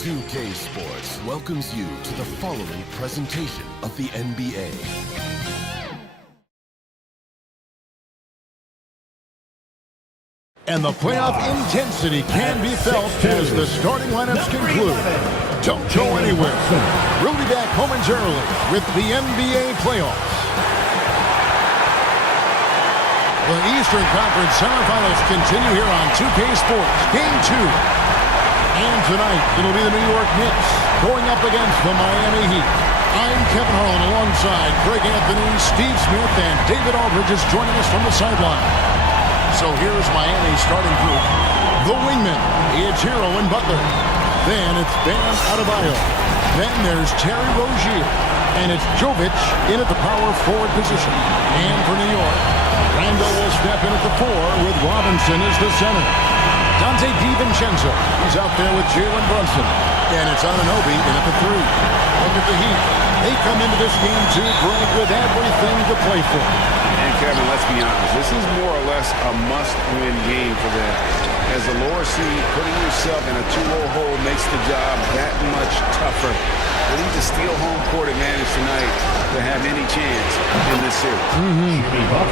2K Sports welcomes you to the following presentation of the NBA. And the playoff intensity can be felt as the starting lineups conclude. Don't go anywhere. We'll be back momentarily with the NBA playoffs. The Eastern Conference Semifinals continue here on 2K Sports. Game 2. And tonight, it'll be the New York Knicks going up against the Miami Heat. I'm Kevin Harlan alongside Greg Anthony, Steve Smith, and David Aldridge is joining us from the sideline. So here's Miami's starting group. The wingman, it's Hero and Butler. Then it's Bam Adebayo. Then there's Terry Rozier. And it's Jovic in at the power forward position. And for New York, Randall will step in at the 4 with Robinson as the center. Dante DiVincenzo, he's out there with Jalen Brunson. And it's Anunoby in at the 3. Look at the Heat. They come into this game too, Greg, with everything to play for. And Kevin, let's be honest, this is more or less a must-win game for them. As a lower seed, putting yourself in a 2-0 hole makes the job that much tougher. They need to steal home court advantage tonight to have any chance in this series.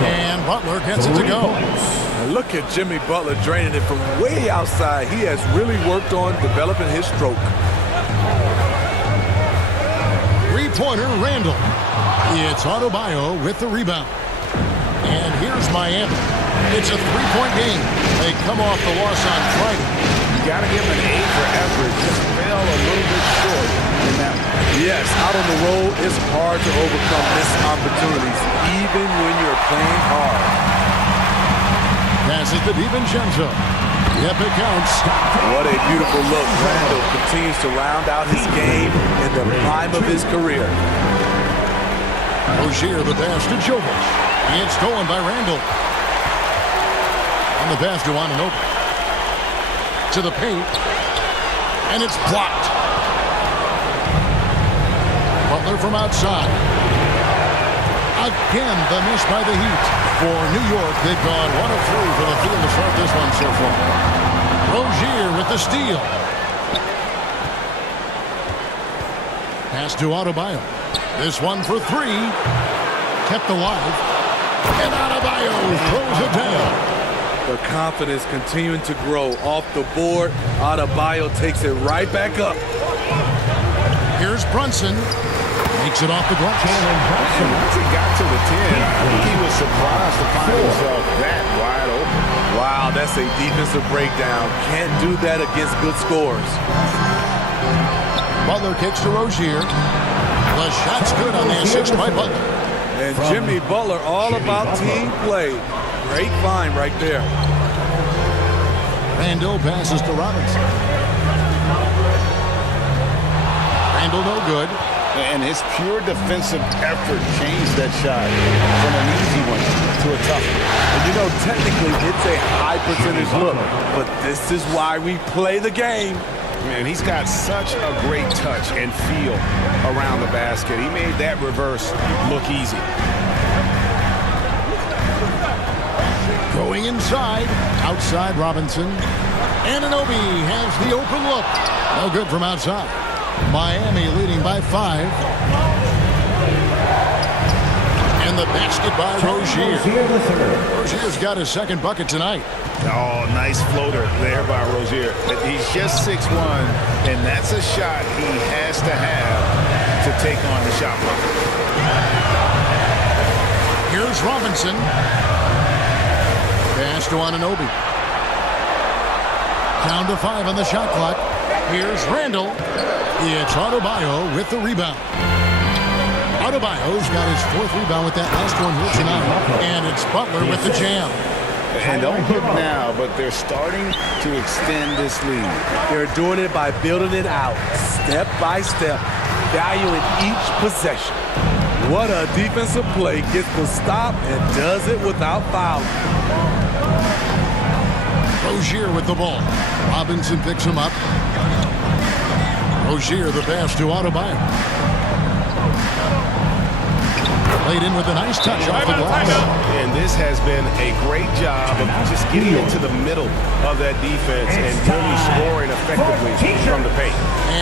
And Butler gets it to go. Look at Jimmy Butler draining it from way outside. He has really worked on developing his stroke. Three-pointer, Randall. It's Adebayo with the rebound. And here's Miami. It's a three-point game. They come off the loss on Friday. You got to give him an A for effort. Just fell a little bit short in that one. Yes, out on the road, it's hard to overcome missed opportunities, even when you're playing hard. Passes to DiVincenzo. Yep, it counts. What a beautiful look. Randall continues to round out his game in the prime of his career. Rozier, the pass to Jovic. It's stolen by Randall. On the pass to Anunoby. To the paint. And it's blocked. Butler from outside. Again, the miss by the Heat. For New York, they've gone 1 of 3 for the field to start this one so far. Rozier with the steal. Pass to Adebayo. This one for 3. Kept alive. And Adebayo throws it down. The confidence continuing to grow off the board. Adebayo takes it right back up. Here's Brunson. Makes it off the glass. And once he got to the 10, I think he was surprised to find himself that wide open. Wow, that's a defensive breakdown. Can't do that against good scores. Butler kicks to Rozier. The shot's good on the assist by Butler. And Jimmy Butler all about team play. Great find right there. Randall passes to Robinson. Randall no good. And his pure defensive effort changed that shot from an easy one to a tough one. And you know, technically, it's a high percentage look, but this is why we play the game. Man, he's got such a great touch and feel around the basket. He made that reverse look easy. Going inside. Outside Robinson. Anunoby has the open look. No good from outside. Miami leading by 5. And the basket by Rozier. Rozier's got his second bucket tonight. Oh, nice floater there by Rozier. He's just 6'1", and that's a shot he has to have to take on the shot clock. Here's Robinson. Pass to Anunoby. Down to 5 on the shot clock. Here's Randall. It's Adebayo with the rebound. Adebayo's got his 4th rebound with that last one here tonight. And it's Butler with the jam. And don't look now, but they're starting to extend this lead. They're doing it by building it out, step by step, valuing each possession. What a defensive play. Gets the stop and does it without fouling. Rozier with the ball. Robinson picks him up. Rozier the pass to Adebayo. Laid in with a nice touch off the glass. And this has been a great job of just getting into the middle of that defense and really scoring effectively from the paint.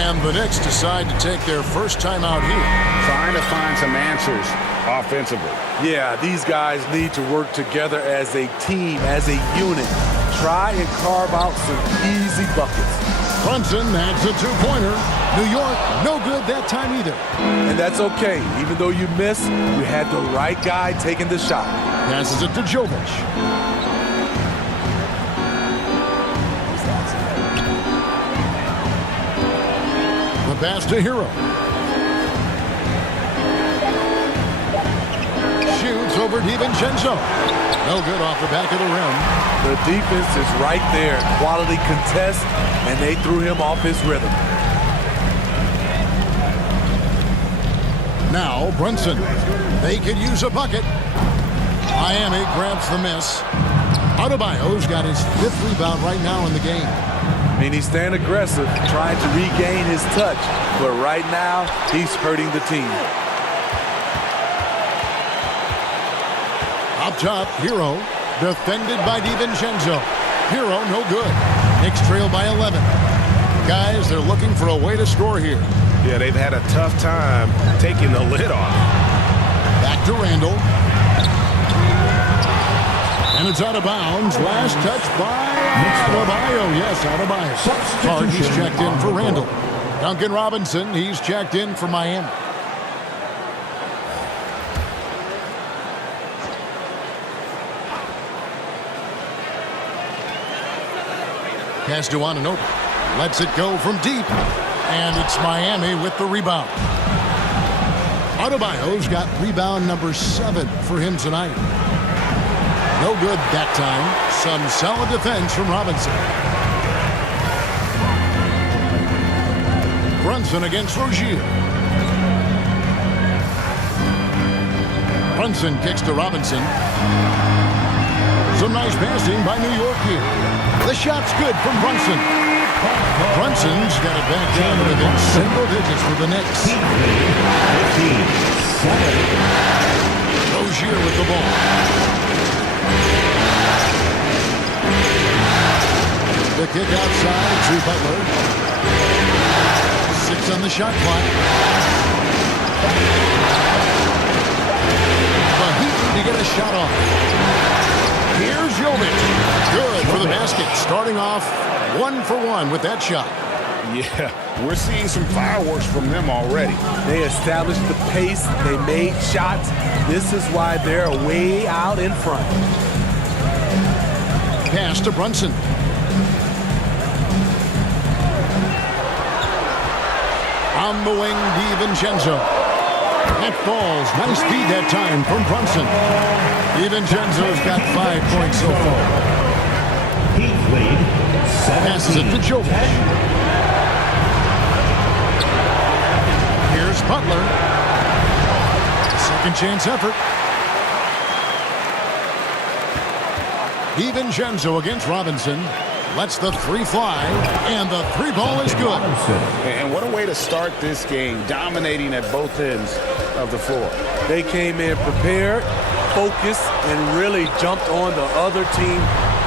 And the Knicks decide to take their first time out here. Trying to find some answers offensively. Yeah, these guys need to work together as a team, as a unit. Try and carve out some easy buckets. Brunson adds a two-pointer. New York, no good that time either. And that's okay. Even though you miss, you had the right guy taking the shot. Passes it to Jovic. The pass to Hero. Shoots over DiVincenzo. No good off the back of the rim. The defense is right there. Quality contest, and they threw him off his rhythm. Now Brunson. They could use a bucket. Miami grabs the miss. Adebayo's got his 5th rebound right now in the game. I mean, he's staying aggressive, trying to regain his touch. But right now, he's hurting the team. Up top, Hero. Defended by DiVincenzo. Hero, no good. Knicks trail by 11. Guys, they're looking for a way to score here. Yeah, they've had a tough time taking the lid off. Back to Randall. And it's out of bounds. Last touch by Adebayo. Yes, Adebayo. Hardy's checked in for Randall. Duncan Robinson, he's checked in for Miami. Pass to Anunoby. Lets it go from deep. And it's Miami with the rebound. Adebayo's got rebound number 7 for him tonight. No good that time. Some solid defense from Robinson. Brunson against Rozier. Brunson kicks to Robinson. Some nice passing by New York here. The shot's good from Brunson. Brunson's got it back down to within single digits for the Knicks. Rozier with the ball. The kick outside to Butler. 6 on the shot clock. The Heat need to get a shot off. Here's Jovic. Good for the basket. Starting off 1 for 1 with that shot. Yeah, we're seeing some fireworks from them already. They established the pace. They made shots. This is why they're way out in front. Pass to Brunson. On the wing, DiVincenzo. That falls. Nice feed that time from Brunson. DiVincenzo's got 5 points so far. Heat lead, 17. Passes it to Jovic. Here's Butler. Second chance effort. DiVincenzo against Robinson. Lets the 3 fly, and the 3 ball is good. And what a way to start this game, dominating at both ends of the floor. They came in prepared, focused, and really jumped on the other team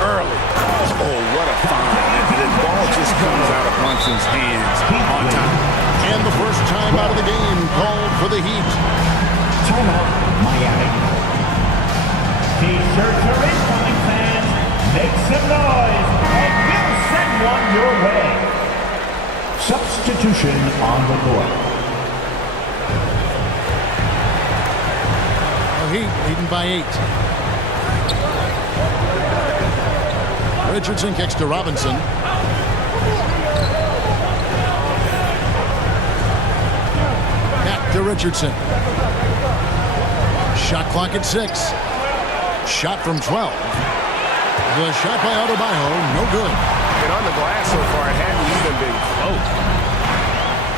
early. Oh, what a find. The ball just comes out of Brunson's hands on time. And the first time out of the game called for the Heat. Timeout, Miami. T-shirts are incoming, fans. Make some noise, and we'll send one your way. Substitution on the court. The Heat leading by 8. Richardson kicks to Robinson. Back to Richardson. Shot clock at 6. Shot from 12. The shot by Adebayo, no good. And on the glass so far, it hadn't even been close.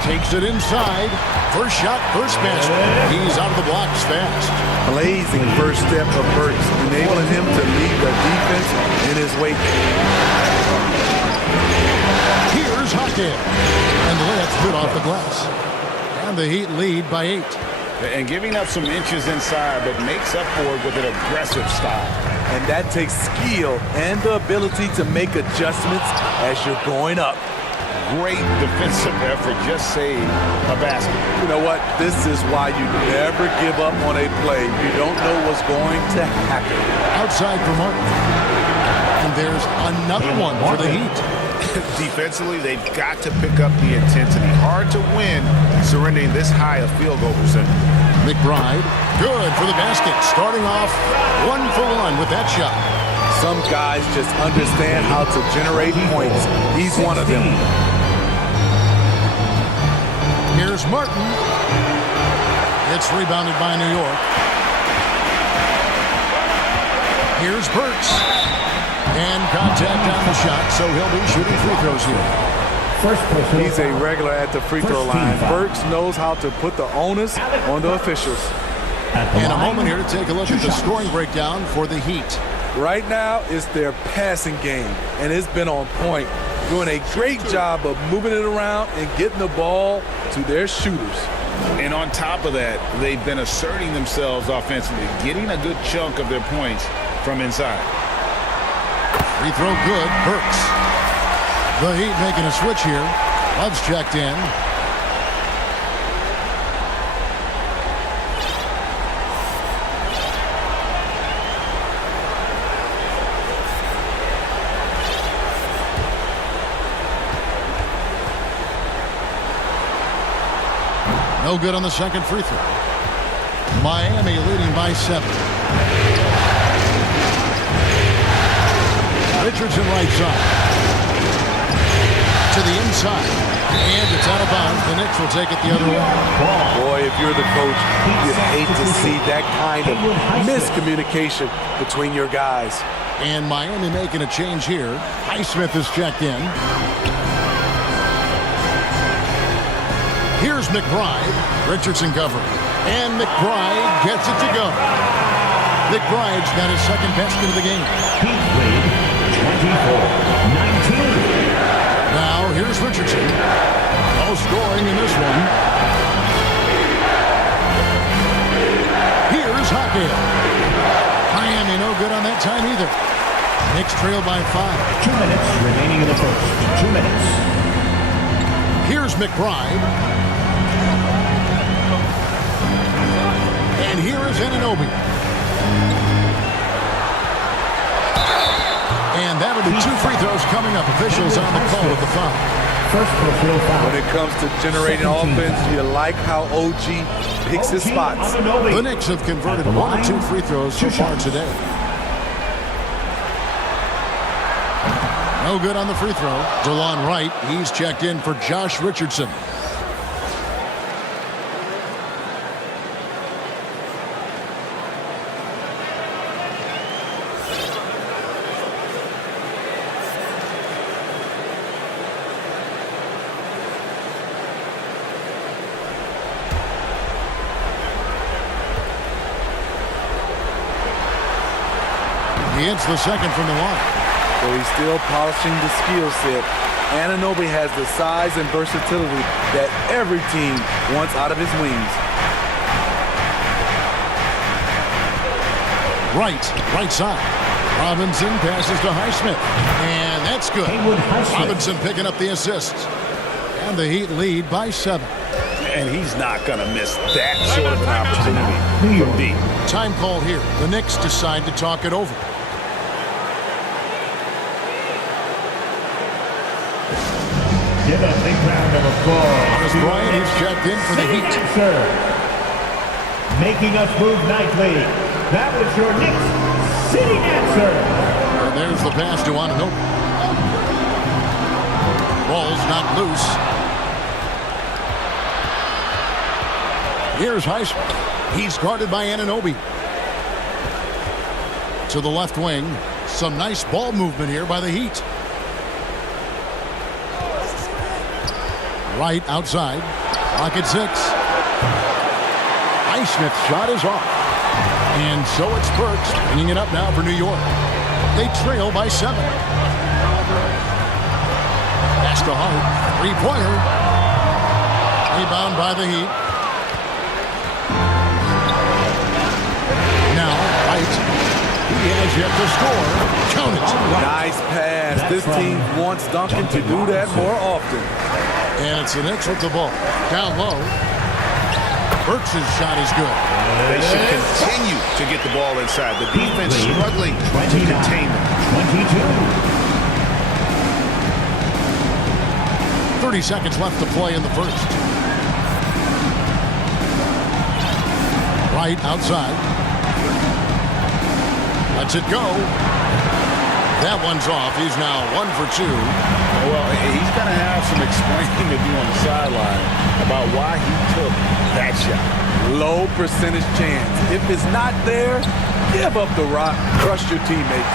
Takes it inside. First shot, first basket. He's out of the blocks fast. Blazing first step of Burks, enabling him to lead the defense in his wake. Here's Hockey. And the layup's good off the glass. And the Heat lead by 8. And giving up some inches inside, but makes up for it with an aggressive style. And that takes skill and the ability to make adjustments as you're going up. great defensive effort, just saved a basket. You know what? This is why you never give up on a play. You don't know what's going to happen. Outside for Martin. And there's another one for the Heat. Defensively, they've got to pick up the intensity. Hard to win surrendering this high a field goal percentage. McBride, good for the basket. Starting off 1 for 1 with that shot. Some guys just understand how to generate points. He's one of them. Here's Martin. It's rebounded by New York. Here's Burks. And contact on the shot, so he'll be shooting free throws here. He's a regular at the free throw line. Burks knows how to put the onus on the officials. And a moment here to take a look at the scoring breakdown for the Heat. Right now, it's their passing game, and it's been on point. Doing a great job of moving it around and getting the ball to their shooters. And on top of that, they've been asserting themselves offensively, getting a good chunk of their points from inside. Free throw good, Burks. The Heat making a switch here. Love's checked in. No good on the second free throw. Miami leading by 7. Richardson right side. To the inside. And it's out of bounds. The Knicks will take it the other way. Boy, if you're the coach, you hate to see that kind of miscommunication between your guys. And Miami making a change here. Highsmith is checked in. Here's McBride. Richardson covering. And McBride gets it to go. McBride's got his second basket of the game. Heat lead 24-19. Now here's Richardson. No scoring in this one. Here's Hockey. Miami no good on that time either. Knicks trail by 5. 2 minutes remaining in the first. 2 minutes. Here's McBride. And here is Anunoby. And that'll be 2 free throws coming up. Officials on the call with the foul. First personal foul. When it comes to generating offense, you like how OG picks his spots. The Knicks have converted 1 or 2 free throws so far today. No good on the free throw. DeLon Wright, he's checked in for Josh Richardson. He hits the second from the line. So he's still polishing the skill set. Anunoby has the size and versatility that every team wants out of his wings. Right side. Robinson passes to Highsmith. And that's good. Robinson picking up the assist. And the Heat lead by 7. And he's not going to miss that sort of an opportunity from deep. Time call here. The Knicks decide to talk it over. Give a big round of applause. As Bryant is checked in for the Heat. Answer. Making us move nightly. That was your Knicks sitting answer. And there's the pass to Anunoby. Ball's not loose. Here's Highsmith. He's guarded by Anunoby. To the left wing. Some nice ball movement here by the Heat. Right outside. Clock at 6. Highsmith's shot is off. And so it's Burks bringing it up now for New York. They trail by 7. Pass to Hart. 3-pointer. Rebound by the Heat. Now, White. He He has yet to score. Count it. Nice pass. This team wants Duncan to do that more often. And it's the Knicks with the ball. Down low. Burks' shot is good. They should continue to get the ball inside. The defense struggling to contain them. 30 seconds left to play in the first. Right outside. Lets it go. That one's off. He's now 1 for 2. Well, he's going to have some explaining to do on the sideline about why he took that shot. Low percentage chance. If it's not there, give up the rock. Trust your teammates.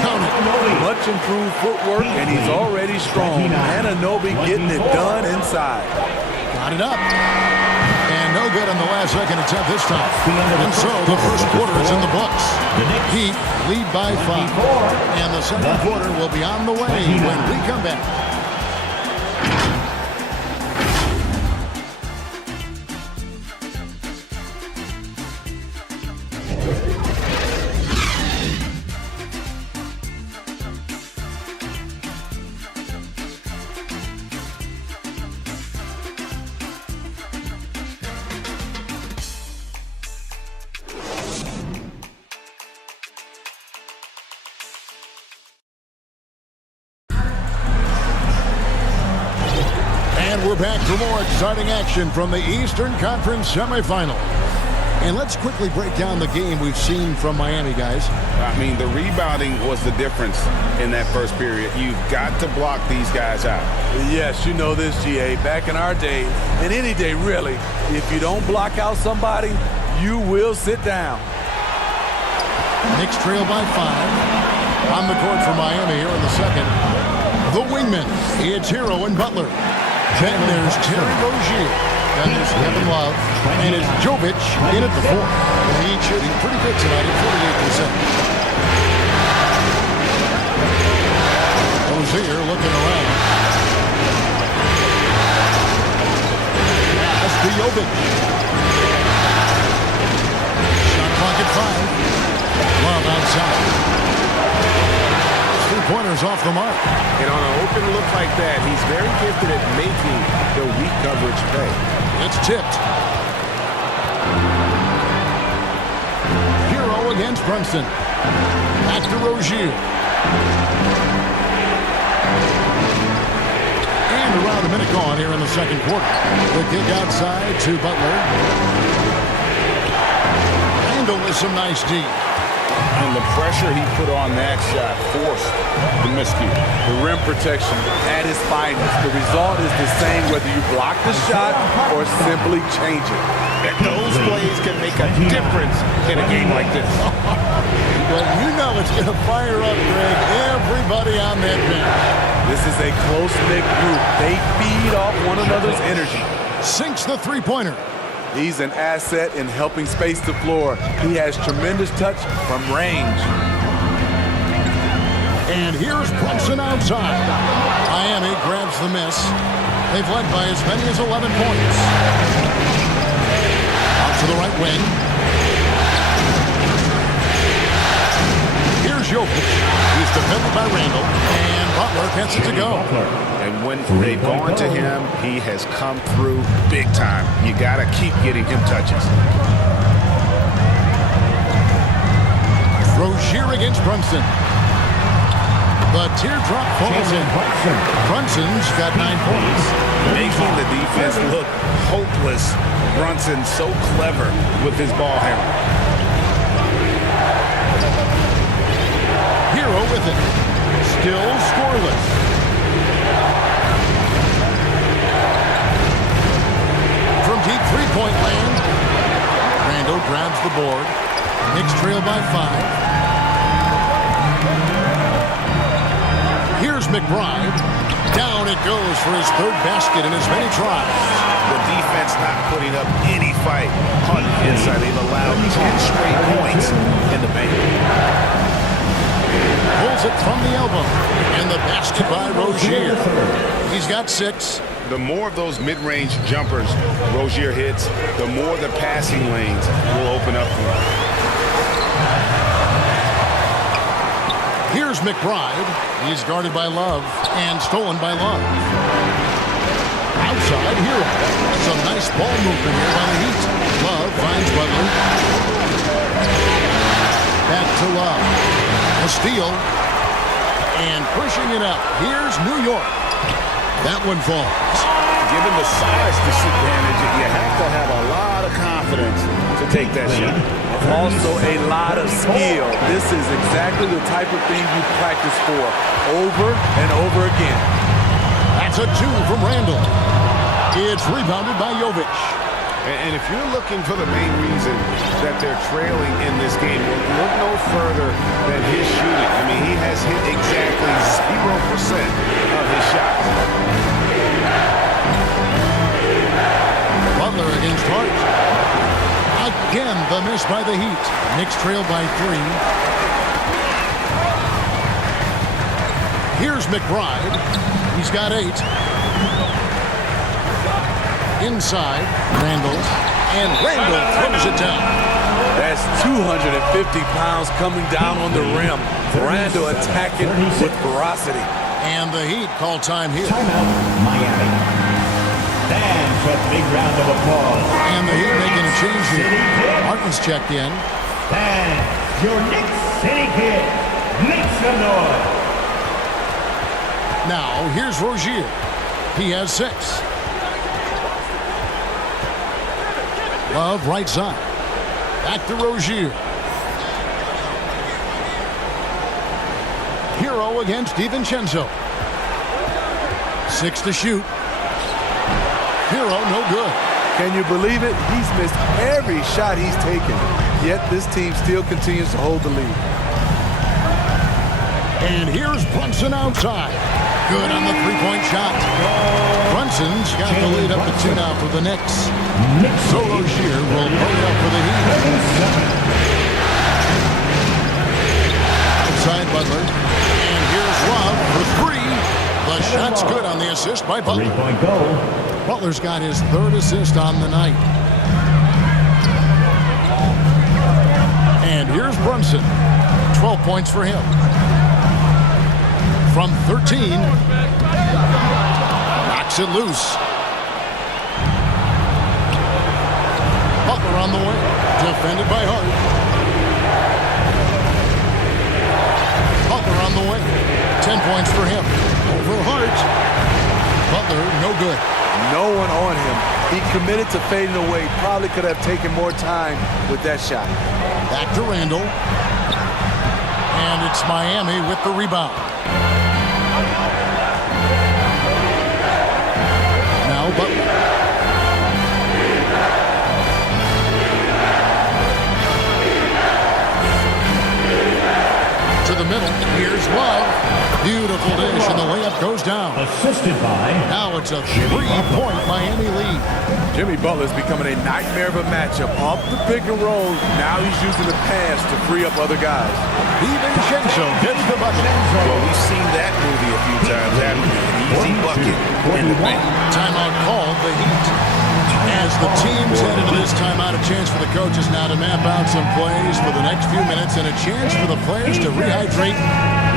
Count it. Much improved footwork, and he's already strong. Anunoby getting it done inside. Got it up. And no good on the last second attempt this time. And so the first quarter is in the books. Heat lead by 5. And the second quarter will be on the way when we come back. And we're back for more exciting action from the Eastern Conference Semifinals. And let's quickly break down the game we've seen from Miami, guys. I mean, the rebounding was the difference in that first period. You've got to block these guys out. Yes, you know this, GA. Back in our day, and any day really, if you don't block out somebody, you will sit down. Knicks trail by 5. On the court for Miami here in the second. The wingmen, it's Hero and Butler. Then there's Terry Rozier. Then there's Kevin Love. And it's Jovic in at the 4th. And he's shooting pretty good tonight at 48%. Rozier looking around. That's to Jovic. Shot clock at 5. Love outside. 3-pointers off the mark. And on an open look like that, he's very gifted at making the weak coverage pay. It's tipped. Hero against Brunson. Back to Rozier. And around a minute gone here in the second quarter. The kick outside to Butler. Randle with some nice D. And the pressure he put on that shot forced the miscue. The rim protection at its finest. The result is the same whether you block the shot or simply change it. And those plays can make a difference in a game like this. Well, you know it's going to fire up, Greg, everybody on that bench. This is a close-knit group. They feed off one another's energy. Sinks the three-pointer. He's an asset in helping space the floor. He has tremendous touch from range. And here's Brunson outside. Miami grabs the miss. They've led by as many as 11 points. Out to the right wing. Here's Jokic. He's defended by Randle. And Butler gets it to go. And when they've gone to him, he has come through big time. You got to keep getting him touches. Rozier against Brunson. The teardrop falls in. Brunson's got 9 points. Making the defense look hopeless. Brunson so clever with his ball handling. Hero with it. Still scoreless. From deep three-point land. Randle grabs the board. Knicks trail by 5. Here's McBride. Down it goes for his 3rd basket in as many tries. The defense not putting up any fight on the inside. They've allowed 10 straight points in the paint. Pulls it from the elbow. And the basket by Rozier. He's got 6. The more of those mid-range jumpers Rozier hits, the more the passing lanes will open up for him. Here's McBride. He's guarded by Love and stolen by Love. Outside, Hero. Some nice ball movement here by the Heat. Love finds Butler. Back to Love. A steal. And pushing it up. Here's New York. That one falls. Given the size disadvantage, you have to have a lot of confidence to take that shot. Also a lot of skill. This is exactly the type of thing you practice for over and over again. That's a 2 from Randall. It's rebounded by Jovic. And if you're looking for the main reason that they're trailing in this game, look no further than his shooting. I mean, he has hit exactly 0% of his shots. Butler against Hart. Again, the miss by the Heat. Knicks trail by 3. Here's McBride. He's got 8. Inside, Randall. And Randall throws it down. That's 250 pounds coming down on the rim. Randall attacking with ferocity. And the Heat call time here. Timeout, Miami. That's a big round of applause. And the Heat making a change here. Martin's checked in. And your Knicks City Kid, make some noise. Now, here's Rozier. He has 6. Love right side. Back to Rozier. Hero against DiVincenzo. 6 to shoot. Hero, no good. Can you believe it? He's missed every shot he's taken. Yet this team still continues to hold the lead. And here's Brunson outside. Good on the three-point shot. Brunson's got the lead up to 2 now for the Knicks. So Rozier will bring it up for the Heat. Outside Butler. And here's Love for 3. The shot's good on the assist by Butler. 3-point goal. Butler's got his 3rd assist on the night. And here's Brunson. 12 points for him. From 13. Knocks it loose. Butler on the way. Defended by Hart. Butler on the way. 10 points for him. Over Hart. Butler, no good. No one on him. He committed to fading away. Probably could have taken more time with that shot. Back to Randall. And it's Miami with the rebound. Now Butler. To the middle. Here's Love. Beautiful dish, and the layup goes down. Assisted by... Now it's a 3-point Miami lead. Jimmy Butler's becoming a nightmare of a matchup. Off the pick and roll, now he's using the pass to free up other guys. DiVincenzo gets the bucket. Well, we've seen that movie a few times, haven't we? An easy bucket in the paint. Timeout called, the Heat. As the team's headed to this timeout, a chance for the coaches now to map out some plays for the next few minutes and a chance for the players to rehydrate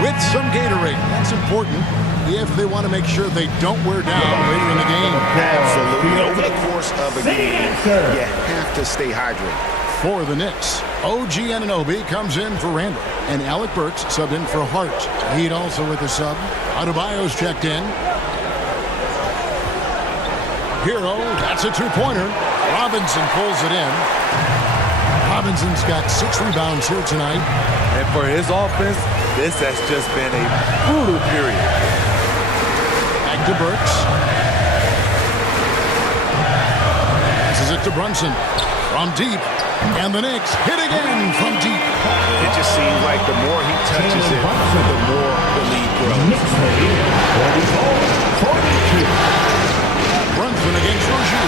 with some Gatorade. That's important if they want to make sure they don't wear down later in the game. Absolutely. Over the course of a game, you have to stay hydrated. For the Knicks, OG Anunoby comes in for Randall, and Alec Burks subbed in for Hart. Heat also with a sub. Adebayo's checked in. Hero, that's a 2-pointer. Robinson pulls it in. Robinson's got 6 rebounds here tonight. And for his offense, this has just been a brutal period. Back to Burks. Passes it to Brunson. From deep. And the Knicks hit again from deep. It just seems like the more he touches it, the more the lead grows. Knicks lead 44-42. Brunson against Rozier.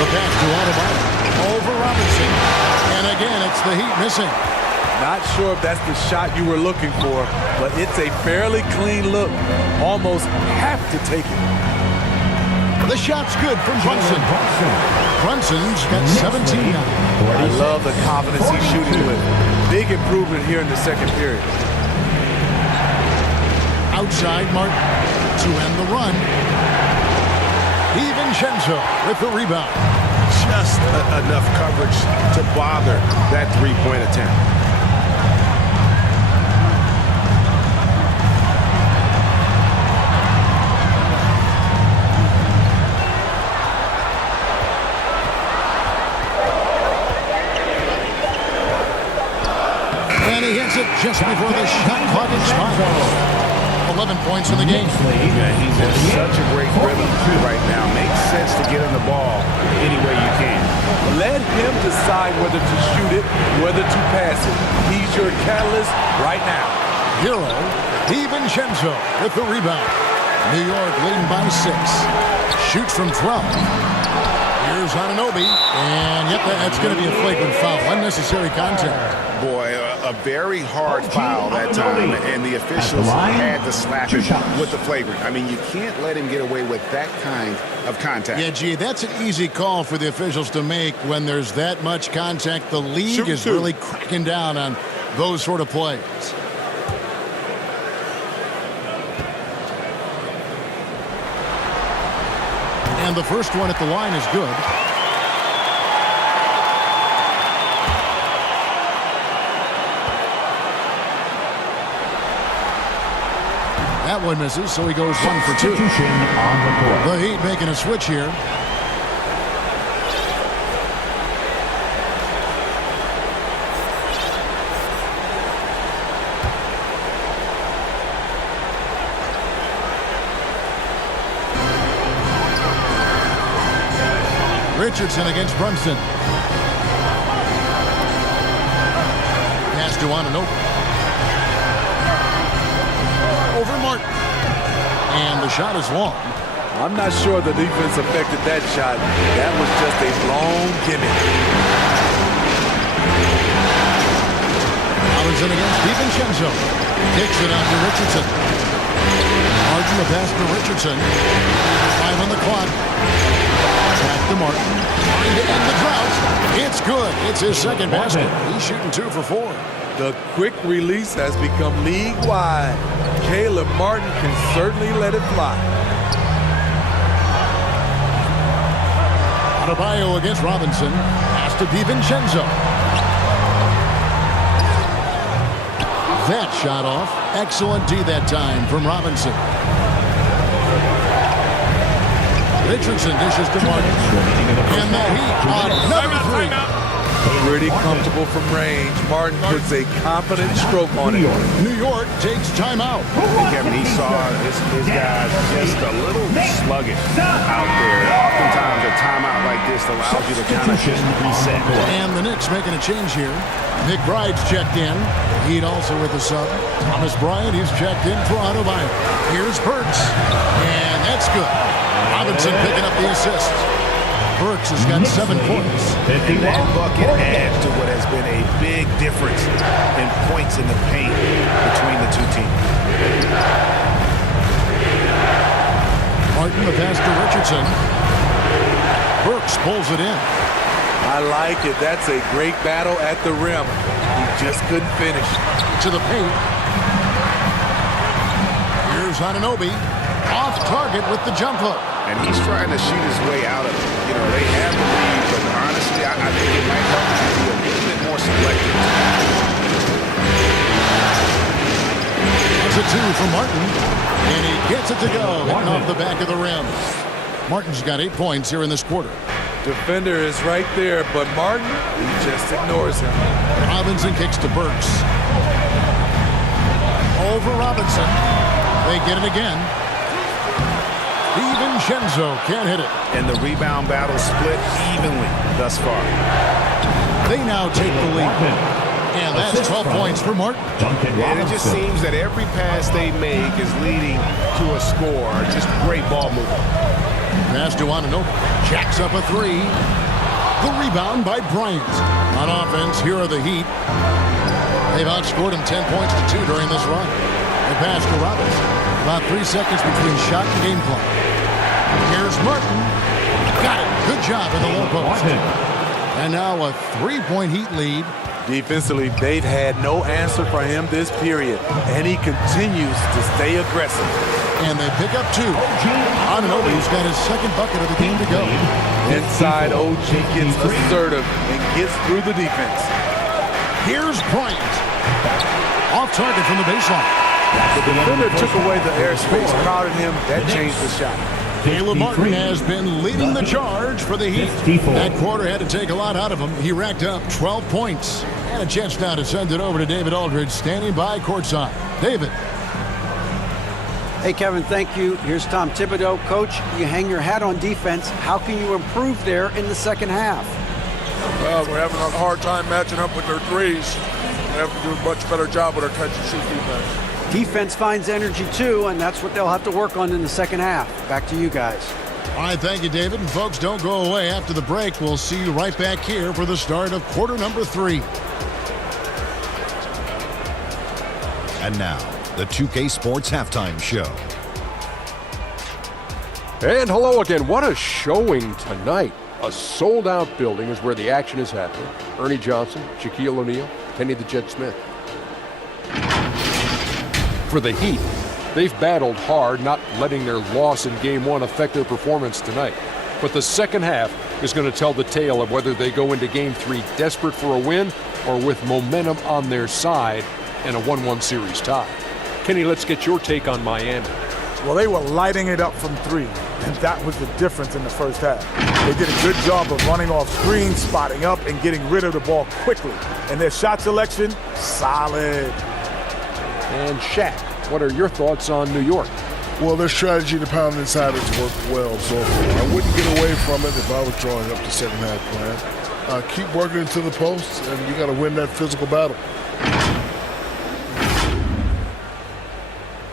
The pass to Adebayo. Over Robinson. And again, it's the Heat missing. Not sure if that's the shot you were looking for, but it's a fairly clean look. Almost have to take it. The shot's good from Brunson. Brunson's got 17 now. I love the confidence he's shooting with. Big improvement here in the second period. Outside Martin to end the run. DiVincenzo with the rebound. Just enough coverage to bother that three-point attempt. And he hits it just before the shot clock expires. 11 points in the game. Yeah, he's in such a great rhythm right now. Makes sense to get him the ball any way you can. Let him decide whether to shoot it, whether to pass it. He's your catalyst right now. Hero, DiVincenzo with the rebound. New York leading by 6. Shoots from 12. Here's Anunoby, and yep, that's going to be a flagrant foul. Unnecessary contact. Boy, a very hard foul that time, and the officials had to slap him with the flagrant. I mean, you can't let him get away with that kind of contact. Yeah, gee, that's an easy call for the officials to make when there's that much contact. The league is really cracking down on those sort of plays. And the first one at the line is good. That one misses, so he goes 1 for 2. The Heat making a switch here. Richardson against Brunson. Pass to Anunoby. Over Martin. And the shot is long. I'm not sure the defense affected that shot. That was just a long gimmick. Robinson against DiVincenzo. Kicks it out to Richardson. Martin the pass to Richardson. 5 on the clock. Back to Martin. Trying to end the drought. It's good. It's his second basket. He's shooting 2 for 4. The quick release has become league-wide. Caleb Martin can certainly let it fly. Adebayo against Robinson. Pass to DiVincenzo. That shot off. Excellent D that time from Robinson. Richardson dishes to Martin. And the Heat on another 3. Pretty comfortable from range. Martin puts a confident stroke on it. New York takes timeout. Kevin, he saw his guys just a little sluggish out there. Oftentimes a timeout like this allows you to kind of just reset. And the Knicks making a change here. McBride's checked in. Heat also with the sub. Thomas Bryant, he's checked in for Adebayo. Here's Burks. And that's good. Robinson picking up the assist. Burks has got 7 points. And that bucket adds to what has been a big difference in points in the paint between the two teams. Martin the pass to Richardson. Burks pulls it in. I like it. That's a great battle at the rim. He just couldn't finish. To the paint. Here's Anunoby. Off target with the jump hook. And he's trying to shoot his way out of it. You know, they have the lead, but honestly, I think it might help if he be a little bit more selective. That's a 2 for Martin. And he gets it to go, hitting off the back of the rim. Martin's got 8 points here in this quarter. Defender is right there, but Martin, he just ignores him. Robinson kicks to Burks. Over Robinson. They get it again. DiVincenzo can't hit it. And the rebound battle split evenly thus far. They now take the lead. And that's 12 points for Martin. And it just seems that every pass they make is leading to a score. Just great ball movement. Pass to Anunoby. Jacks up a 3. The rebound by Bryant. On offense, here are the Heat. They've outscored him 10 points to 2 during this run. The pass to Robinson. About 3 seconds between shot and game clock. Here's Martin. Got it. Good job in the low post. And now a 3-point Heat lead. Defensively, they've had no answer for him this period, and he continues to stay aggressive. And they pick up 2. Anunoby, who's got his second bucket of the game to go. Inside, OG gets assertive and gets through the defense. Here's Bryant. Off target from the baseline. The defender took away the airspace, crowded him. That changed the shot. Caleb Martin has been leading the charge for the Heat. That quarter had to take a lot out of him. He racked up 12 points. And a chance now to send it over to David Aldridge, standing by courtside. David. Hey, Kevin, thank you. Here's Tom Thibodeau. Coach, you hang your hat on defense. How can you improve there in the second half? Well, we're having a hard time matching up with their threes. We have to do a much better job with our catch-and-shoot defense. Defense finds energy, too, and that's what they'll have to work on in the second half. Back to you guys. All right, thank you, David. And folks, don't go away. After the break, we'll see you right back here for the start of quarter number 3. And now, the 2K Sports Halftime Show. And hello again. What a showing tonight. A sold-out building is where the action is happening. Ernie Johnson, Shaquille O'Neal, Kenny the Jet Smith. For the Heat, they've battled hard, not letting their loss in Game 1 affect their performance tonight. But the second half is going to tell the tale of whether they go into Game 3 desperate for a win or with momentum on their side and a 1-1 series tie. Kenny, let's get your take on Miami. Well, they were lighting it up from 3, and that was the difference in the first half. They did a good job of running off screens, spotting up, and getting rid of the ball quickly. And their shot selection, solid. And Shaq, what are your thoughts on New York? Well, their strategy to pound inside has worked well so far. I wouldn't get away from it if I was drawing up the second half plan. Keep working into the post, and you got to win that physical battle.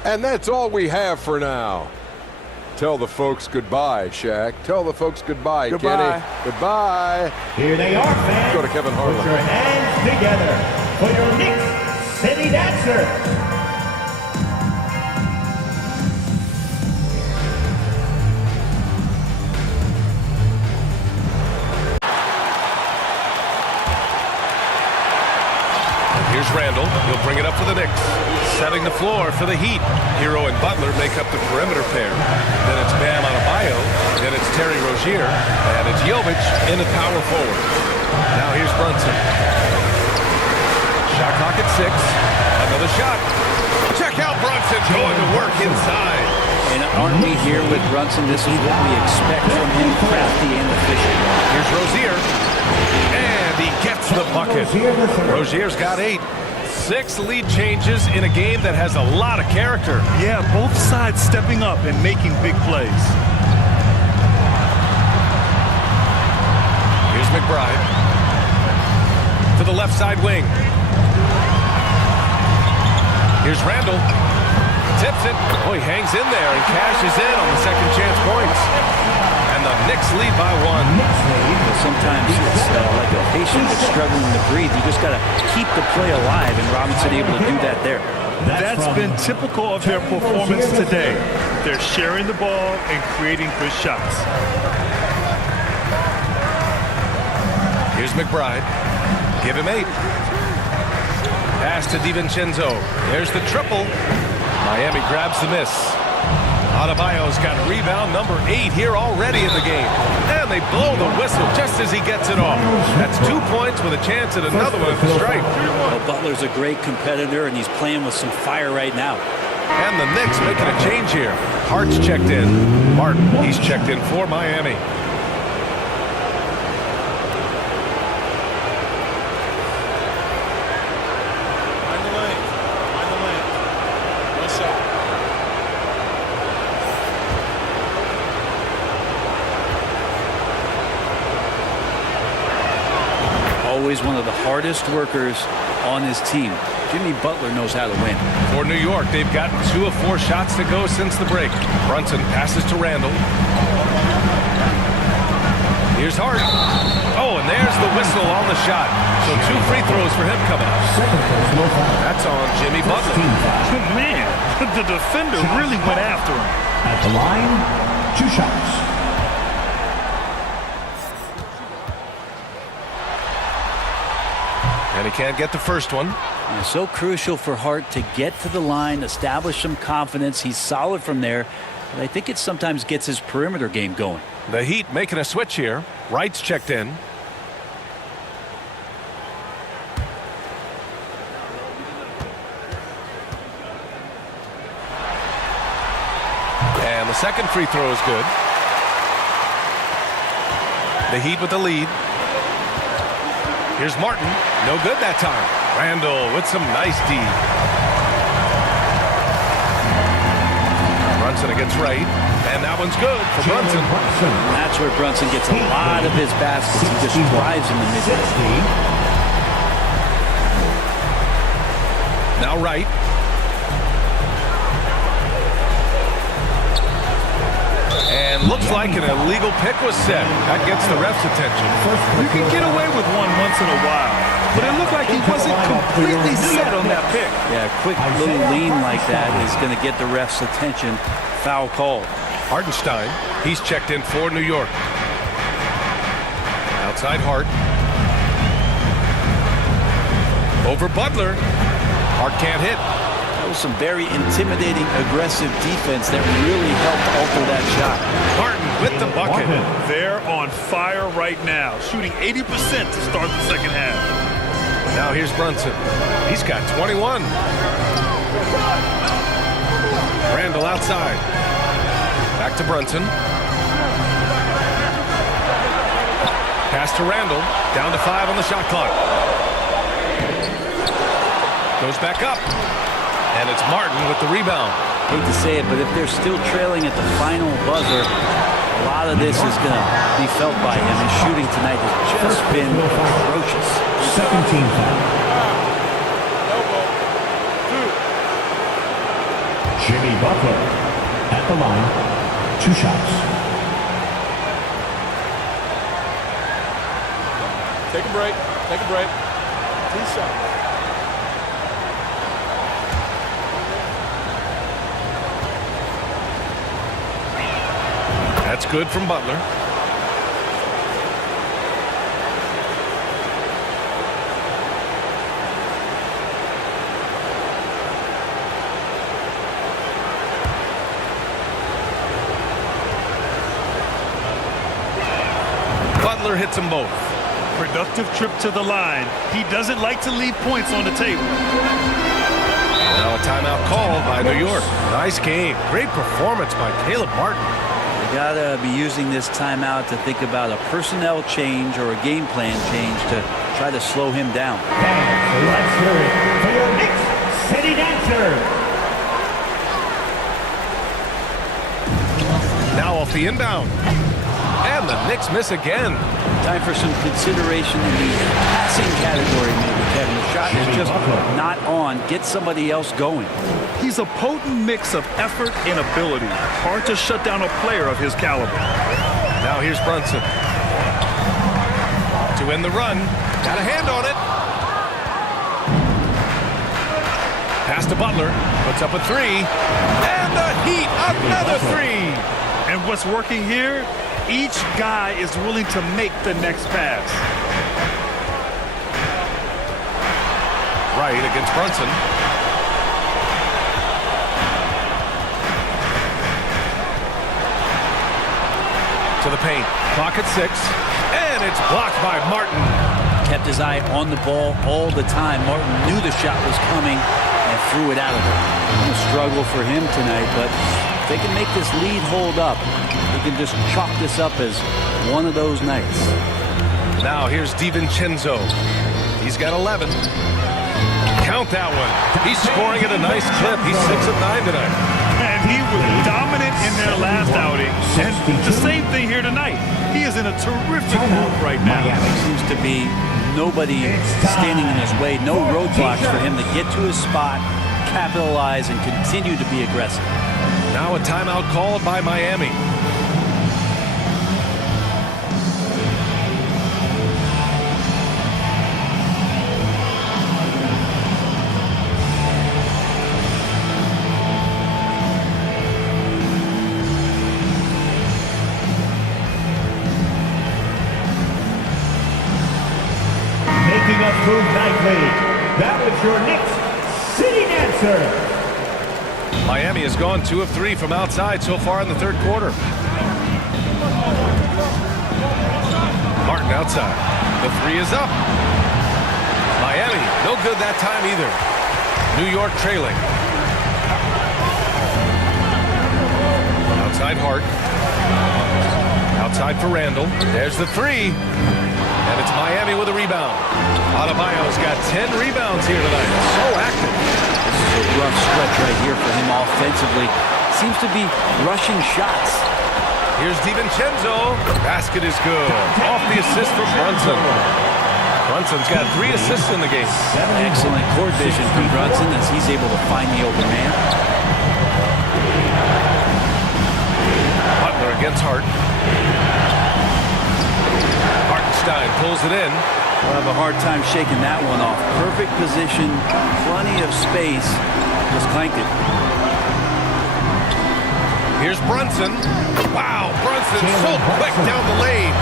And that's all we have for now. Tell the folks goodbye, Shaq. Tell the folks goodbye, Goodbye. Kenny. Goodbye. Here they are, fans. Go to Kevin Harlan. Put your hands together for your Knicks City Dancer. Here's Randall. He'll bring it up for the Knicks. Setting the floor for the Heat. Hero and Butler make up the perimeter pair. Then it's Bam Adebayo. Then it's Terry Rozier. And it's Jovic in the power forward. Now here's Brunson. Shot clock at 6. Another shot. Check out Brunson going to work inside. And aren't we here with Brunson? This is what we expect from him, crafty and efficient. Here's Rozier. And he gets the bucket. Rozier's got 8. 6 lead changes in a game that has a lot of character. Yeah, both sides stepping up and making big plays. Here's McBride. To the left side wing. Here's Randall. Tips it. Oh, he hangs in there and cashes in on the second chance points. And the Knicks lead by 1. Sometimes it's like a patient that's struggling to breathe. You just got to keep the play alive, and Robinson able to do that there. That's been typical of their performance today. They're sharing the ball and creating good shots. Here's McBride. Give him 8. Pass to DiVincenzo. There's the triple. Miami grabs the miss. Adebayo's got rebound number 8 here already in the game. And they blow the whistle just as he gets it off. That's 2 points with a chance at another one at the stripe. Well, Butler's a great competitor, and he's playing with some fire right now. And the Knicks making a change here. Hart's checked in. Martin, he's checked in for Miami. Always one of the hardest workers on his team. Jimmy Butler knows how to win. For New York, they've gotten 2 of 4 shots to go since the break. Brunson passes to Randall. Here's Hart. Oh, and there's the whistle on the shot. So 2 free throws for him coming up. That's on Jimmy Butler. Man, the defender really went after him. At the line, 2 shots. And he can't get the first one. Yeah, so crucial for Hart to get to the line, establish some confidence. He's solid from there. But I think it sometimes gets his perimeter game going. The Heat making a switch here. Wright's checked in. And the second free throw is good. The Heat with the lead. Here's Martin. No good that time. Randall with some nice D. Brunson against Wright. And that one's good for Brunson. That's where Brunson gets a lot of his baskets. He just thrives in the mid-range. Now Wright. And looks like an illegal pick was set. That gets the ref's attention. You can get away with one once in a while, but it looked like he wasn't completely set on that pick. Yeah, a quick little lean like that is going to get the ref's attention. Foul call. Hartenstein, he's checked in for New York. Outside Hart. Over Butler. Hart can't hit. That was some very intimidating, aggressive defense that really helped alter that shot. Martin with the bucket. They're on fire right now, shooting 80% to start the second half. Now here's Brunson. He's got 21. Randall outside. Back to Brunson. Pass to Randall. Down to 5 on the shot clock. Goes back up. And it's Martin with the rebound. Hate to say it, but if they're still trailing at the final buzzer, a lot of this is going to be felt by him. His shooting tonight has just been atrocious. 17 foul. Jimmy Butler at the line. 2 shots. Take a break. Take a break. 2 shots. That's good from Butler. Butler hits them both. Productive trip to the line. He doesn't like to leave points on the table. Now a timeout called by New York. Nice game. Great performance by Caleb Martin. You gotta be using this timeout to think about a personnel change or a game plan change to try to slow him down. And let's hear it for your Knicks City Dancer. Now off the inbound. And the Knicks miss again. Time for some consideration in the passing category, maybe, Kevin. The shot is just not on. Get somebody else going. He's a potent mix of effort and ability. Hard to shut down a player of his caliber. Now here's Brunson. To win the run. Got a hand on it. Pass to Butler. Puts up a 3. And the Heat, another 3. And what's working here? Each guy is willing to make the next pass. Right against Brunson. To the paint. Clock at 6. And it's blocked by Martin. Kept his eye on the ball all the time. Martin knew the shot was coming and threw it out of it. A struggle for him tonight, but if they can make this lead hold up, they can just chalk this up as one of those nights. Now here's DiVincenzo. He's got 11. Count that one. He's scoring at a nice clip. He's 6 of 9 tonight. And he was dominant in their last outing. And the same thing here tonight. He is in a terrific mood right now. Seems to be nobody standing in his way. No roadblocks for him to get to his spot, capitalize, and continue to be aggressive. Now a timeout called by Miami. Making us move nightly. was your Knicks sitting answer. Miami has gone 2 of 3 from outside so far in the third quarter. Martin outside. The 3 is up. Miami, no good that time either. New York trailing. Outside Hart. Outside for Randall. There's the 3. And it's Miami with a rebound. Adebayo's got 10 rebounds here tonight. So active. This is a rough stretch right here for him offensively. Seems to be rushing shots. Here's DiVincenzo. Basket is good. Off the assist from Brunson. Brunson's got 3 assists in the game. Excellent court vision from Brunson as he's able to find the open man. Butler against Hart. Hartenstein pulls it in. We'll have a hard time shaking that one off. Perfect position, plenty of space. Just clanked it. Here's Brunson. Wow, Brunson so quick down the lane.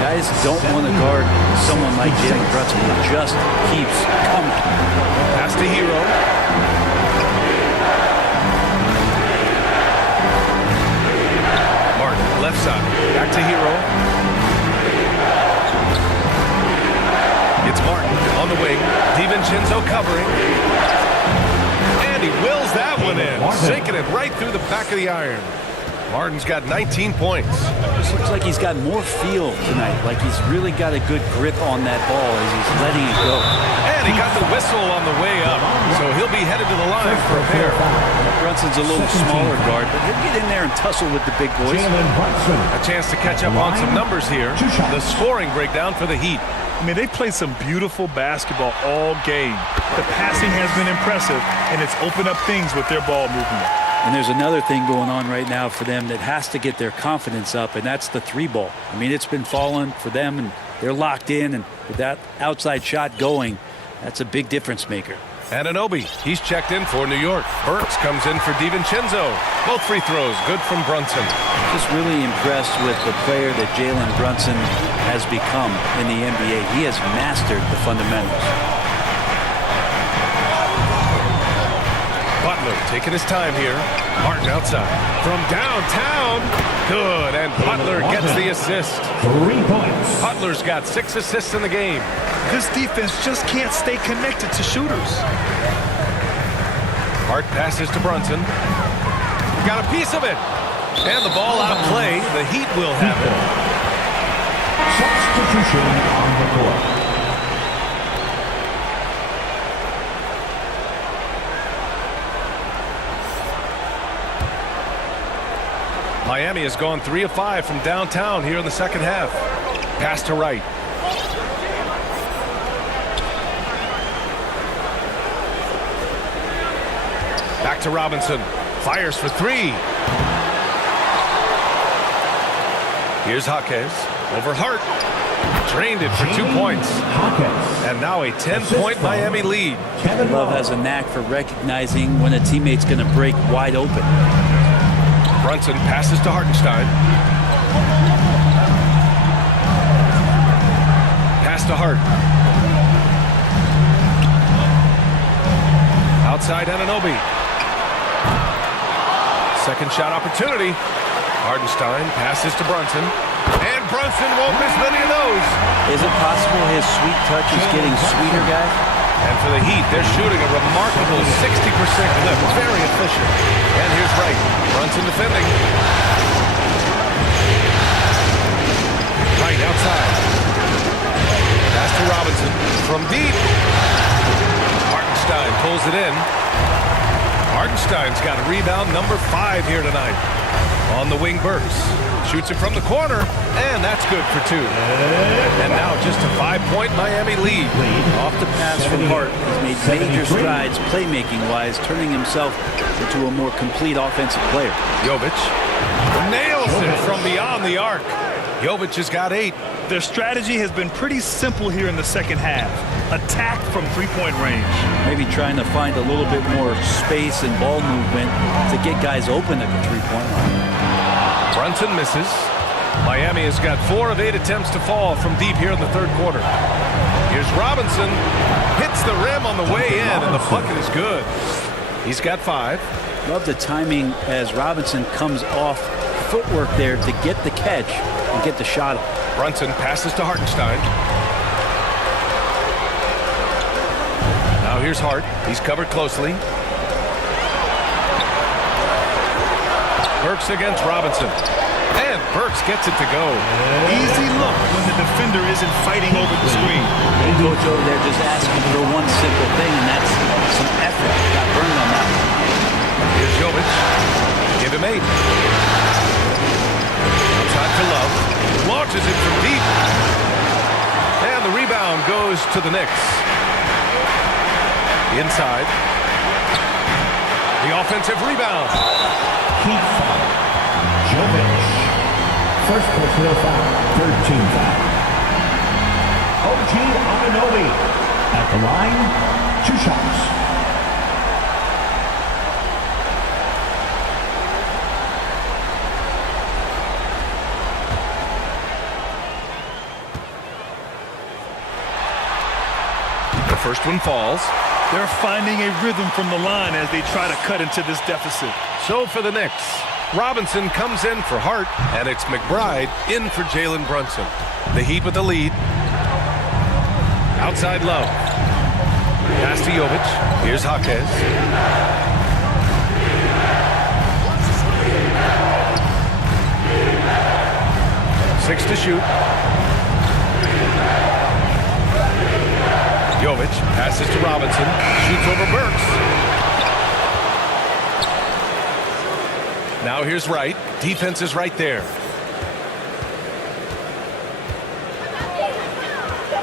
Guys don't want to guard someone like Jalen Brunson who just keeps coming. Pass to Hero. Martin, left side. Back to Hero. It's Martin on the wing. DiVincenzo covering. And he wills that one in. Sinking it right through the back of the iron. Martin's got 19 points. This looks like he's got more feel tonight. Like he's really got a good grip on that ball as he's letting it go. And he got the whistle on the way up. So he'll be headed to the line for a pair. Brunson's a little smaller guard, but he'll get in there and tussle with the big boys. A chance to catch up on some numbers here. The scoring breakdown for the Heat. I mean, they played some beautiful basketball all game. The passing has been impressive, and it's opened up things with their ball movement. And there's another thing going on right now for them that has to get their confidence up, and that's the 3 ball. I mean, it's been falling for them, and they're locked in, and with that outside shot going, that's a big difference maker. Anunoby, he's checked in for New York. Burks comes in for DiVincenzo. Both free throws, good from Brunson. Just really impressed with the player that Jalen Brunson has become in the NBA. He has mastered the fundamentals. Butler taking his time here. Martin outside. From downtown. Good, and Butler gets the assist. 3 points. Butler's got 6 assists in the game. This defense just can't stay connected to shooters. Hart passes to Brunson. Got a piece of it. And the ball out of play. The Heat will have it. Substitution on the court. Miami has gone 3 of 5 from downtown here in the second half. Pass to Wright. Back to Robinson. Fires for 3. Here's Jaquez. Over Hart. Drained it for 2 points. And now a 10-point Miami lead. Love has a knack for recognizing when a teammate's going to break wide open. Brunson passes to Hartenstein. Pass to Hart. Outside Anunoby. Second shot opportunity. Hartenstein passes to Brunson. And Brunson won't miss many of those. Is it possible his sweet touch is getting sweeter, guys? And for the Heat, they're shooting a remarkable 60% clip. Very efficient. And here's Wright. Brunson defending. Wright outside. Pass to Robinson. From deep. Hartenstein pulls it in. Hartenstein's got rebound number 5 here tonight. On the wing, Burks. Shoots it from the corner, and that's good for 2. And now just a 5-point Miami lead. Off the pass from Hart, he's made major strides playmaking-wise, turning himself into a more complete offensive player. Jovic nails it from beyond the arc. Jovic has got 8. Their strategy has been pretty simple here in the second half. Attack from 3-point range. Maybe trying to find a little bit more space and ball movement to get guys open at the 3-point line. Brunson misses. Miami has got 4 of 8 attempts to fall from deep here in the third quarter. Here's Robinson. Hits the rim on the way in, and the bucket is good. He's got 5. Love the timing as Robinson comes off footwork there to get the catch and get the shot up. Brunson passes to Hartenstein. Now here's Hart. He's covered closely. Burks against Robinson. And Burks gets it to go. Easy look when the defender isn't fighting over the screen. Coach over there just asking for one simple thing, and that's some effort. Got burned on that one. Here's Jovic. Give him 8. Outside to Love. Launches it from deep. And the rebound goes to the Knicks. Inside. The offensive rebound. Keep foul. Jovic. First personal foul. 13 foul. OG Anunoby at the line. 2 shots. The first one falls. They're finding a rhythm from the line as they try to cut into this deficit. So for the Knicks, Robinson comes in for Hart, and it's McBride in for Jalen Brunson. The Heat with the lead. Outside Love. Pass to Jovic. Here's Jaquez. Six to shoot. Jovic passes to Robinson. Shoots over Burks. Now here's Wright. Defense is right there.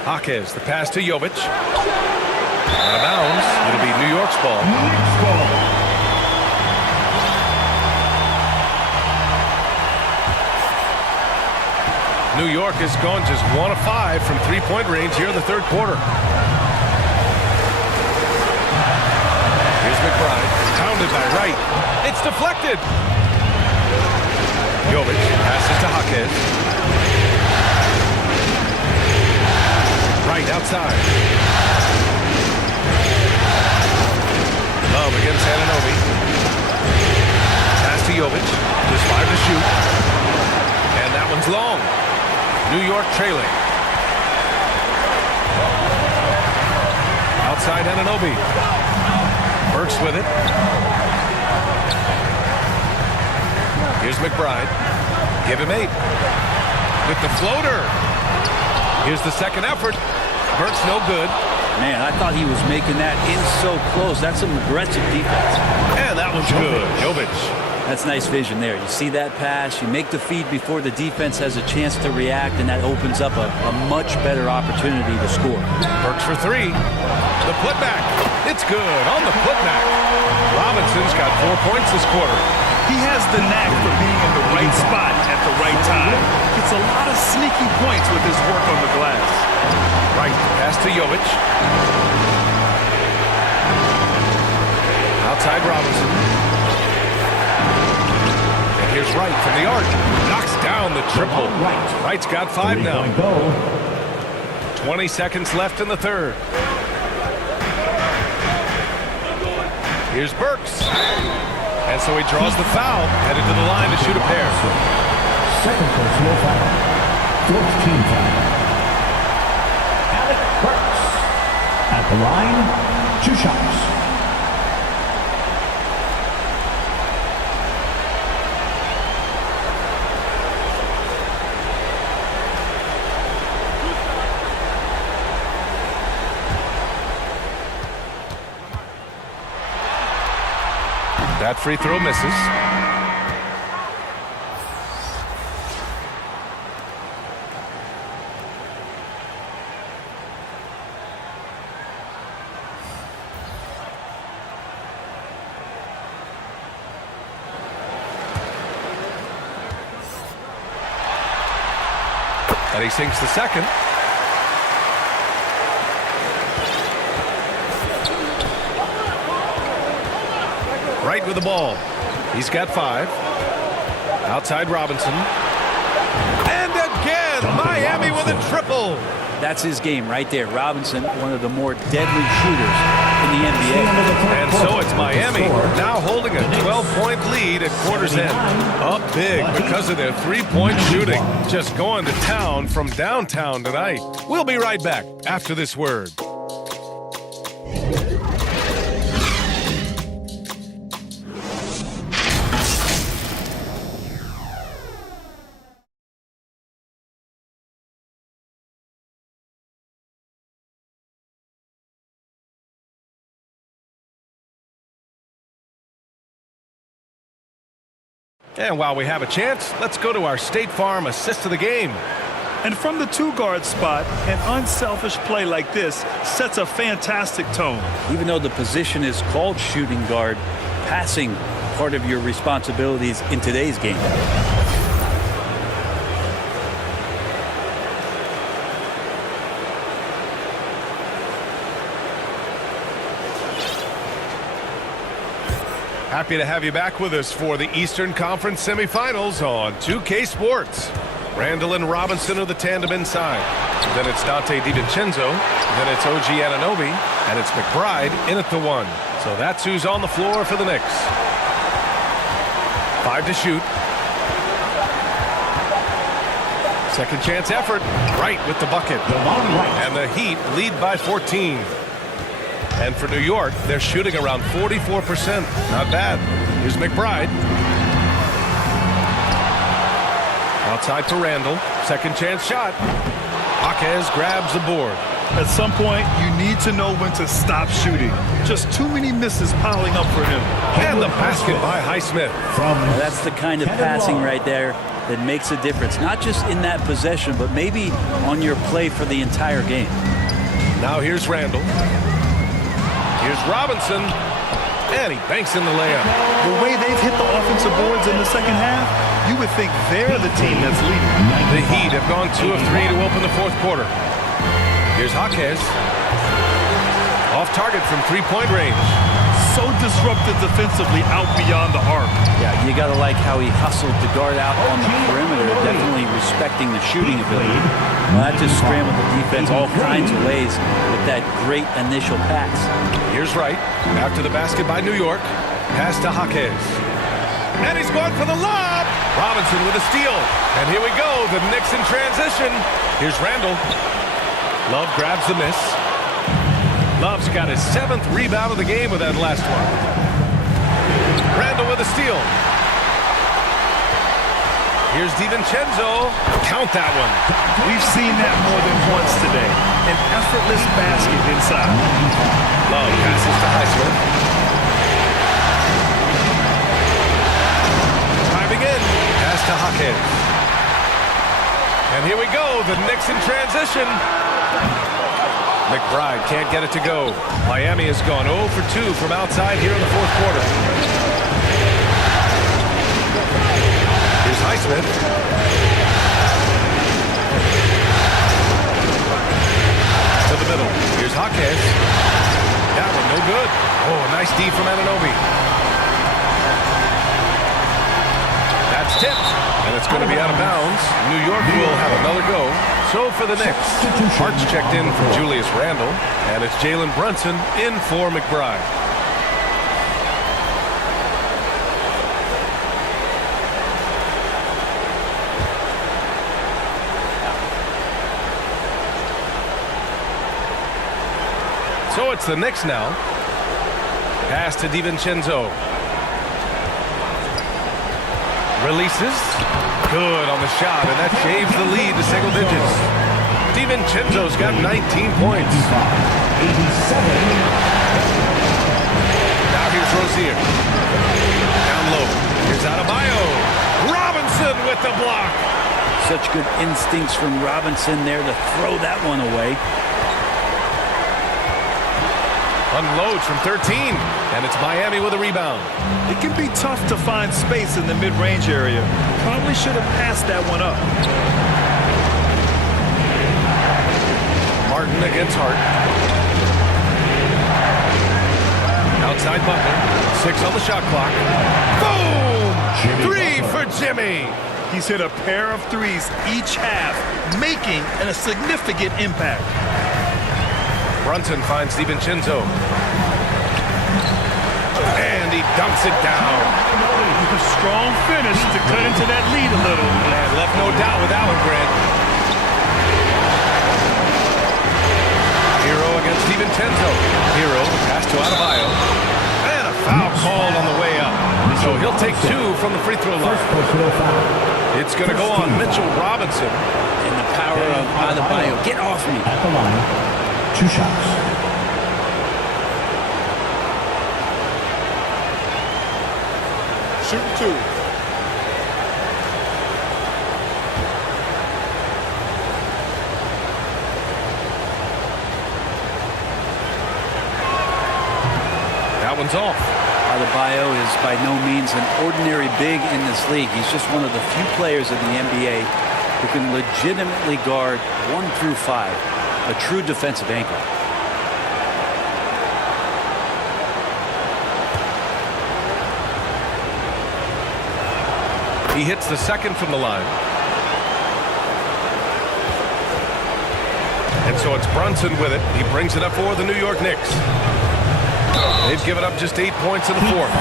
Jaquez, the pass to Jovic. Out of bounds. It'll be New York's ball. New York has gone just 1 of 5 from three-point range here in the third quarter. Here's McBride. Pounded by Wright. It's deflected. Jovic passes to Jaquez. Right outside. Love against Anunoby. Pass to Jovic. Just 5 to shoot. And that one's long. New York trailing. Outside Anunoby. Burks with it. Here's McBride. Give him 8. With the floater. Here's the second effort. Burks no good. Man, I thought he was making that in so close. That's some aggressive defense. And that one's good. Jovic. That's nice vision there. You see that pass, you make the feed before the defense has a chance to react, and that opens up a much better opportunity to score. Burks for 3. The putback. It's good on the putback. Robinson's got 4 points this quarter. He has the knack for being in the right spot at the right time. Gets a lot of sneaky points with his work on the glass. Right, pass to Jovic. Outside Robinson. And here's Wright from the arc. Knocks down the triple. Wright's got 5 now. 20 seconds left in the third. Here's Burks. And so he draws the foul, headed to the line to shoot a pair. Second personal foul. 14 foul. Alec Burks at the line. 2 shots. That free throw misses. And he sinks the second. Right with the ball. He's got 5. Outside Robinson. And again, Miami with a triple. That's his game right there. Robinson, one of the more deadly shooters in the NBA. And so it's Miami now holding a 12-point lead at quarter's end. Up big because of their three-point shooting. Just going to town from downtown tonight. We'll be right back after this word. And while we have a chance, let's go to our State Farm assist of the game. And from the two-guard spot, an unselfish play like this sets a fantastic tone. Even though the position is called shooting guard, passing part of your responsibilities in today's game. Happy to have you back with us for the Eastern Conference Semifinals on 2K Sports. Randall and Robinson are the tandem inside. Then it's Dante DiVincenzo. Then it's OG Anunoby. And it's McBride in at the one. So that's who's on the floor for the Knicks. 5 to shoot. Second chance effort. Right with the bucket. And the Heat lead by 14. And for New York, they're shooting around 44%. Not bad. Here's McBride. Outside to Randall. Second chance shot. Jaquez grabs the board. At some point, you need to know when to stop shooting. Just too many misses piling up for him. And the basket by Highsmith. That's the kind of passing right there that makes a difference. Not just in that possession, but maybe on your play for the entire game. Now here's Randall. Here's Robinson, and he banks in the layup. The way they've hit the offensive boards in the second half, you would think they're the team that's leading. The Heat have gone 2 of 3 to open the fourth quarter. Here's Jaquez. Off target from three-point range. So disruptive defensively out beyond the arc. Yeah, you got to like how he hustled the guard out on the perimeter, definitely respecting the shooting ability. Well, that just scrambled the defense all kinds of ways with that great initial pass. Here's Wright. After the basket by New York. Pass to Jaquez. And he's going for the lob. Robinson with a steal. And here we go. The Knicks in transition. Here's Randall. Love grabs the miss. Love's got his 7th rebound of the game with that last one. Randall with a steal. Here's DiVincenzo. Count that one. We've seen that more than once today. An effortless basket inside. Love passes to Highsmith. Driving in. Pass to Jaquez. And here we go. The Knicks in transition. McBride can't get it to go. Miami has gone 0 for 2 from outside here in the fourth quarter. Here's Highsmith. To the middle. Here's Jaquez. That one no good. Oh, nice D from Anunoby. That's tipped. And it's going to be out of bounds. New York will have another go. So for the Knicks, Hart's checked in for Julius Randle, and it's Jalen Brunson in for McBride. So it's the Knicks now. Pass to DiVincenzo. Releases. Good on the shot, and that shaves the lead to single digits. DiVincenzo's got 19 points. Now here's Rozier. Down low. Here's Adebayo. Robinson with the block. Such good instincts from Robinson there to throw that one away. Unloads from 13, and it's Miami with a rebound. It can be tough to find space in the mid-range area. Probably should have passed that one up. Martin against Hart. Outside Butler. 6 on the shot clock. Boom! 3 for Jimmy. He's hit a pair of threes each half, making a significant impact. Brunson finds DiVincenzo. And he dumps it down. A strong finish to cut into that lead a little. And left no doubt with that one, Grant. Hero against DiVincenzo. Hero pass to Adebayo. And a foul called on the way up. So he'll take 2 from the free throw line. It's going to go on Mitchell Robinson. And the power of Adebayo. Get off me. At the line. 2 shots. Shoot 2. That one's off. Adebayo is by no means an ordinary big in this league. He's just one of the few players in the NBA who can legitimately guard 1 through 5. A true defensive anchor. He hits the second from the line. And so it's Brunson with it. He brings it up for the New York Knicks. They've given up just 8 points in the fourth.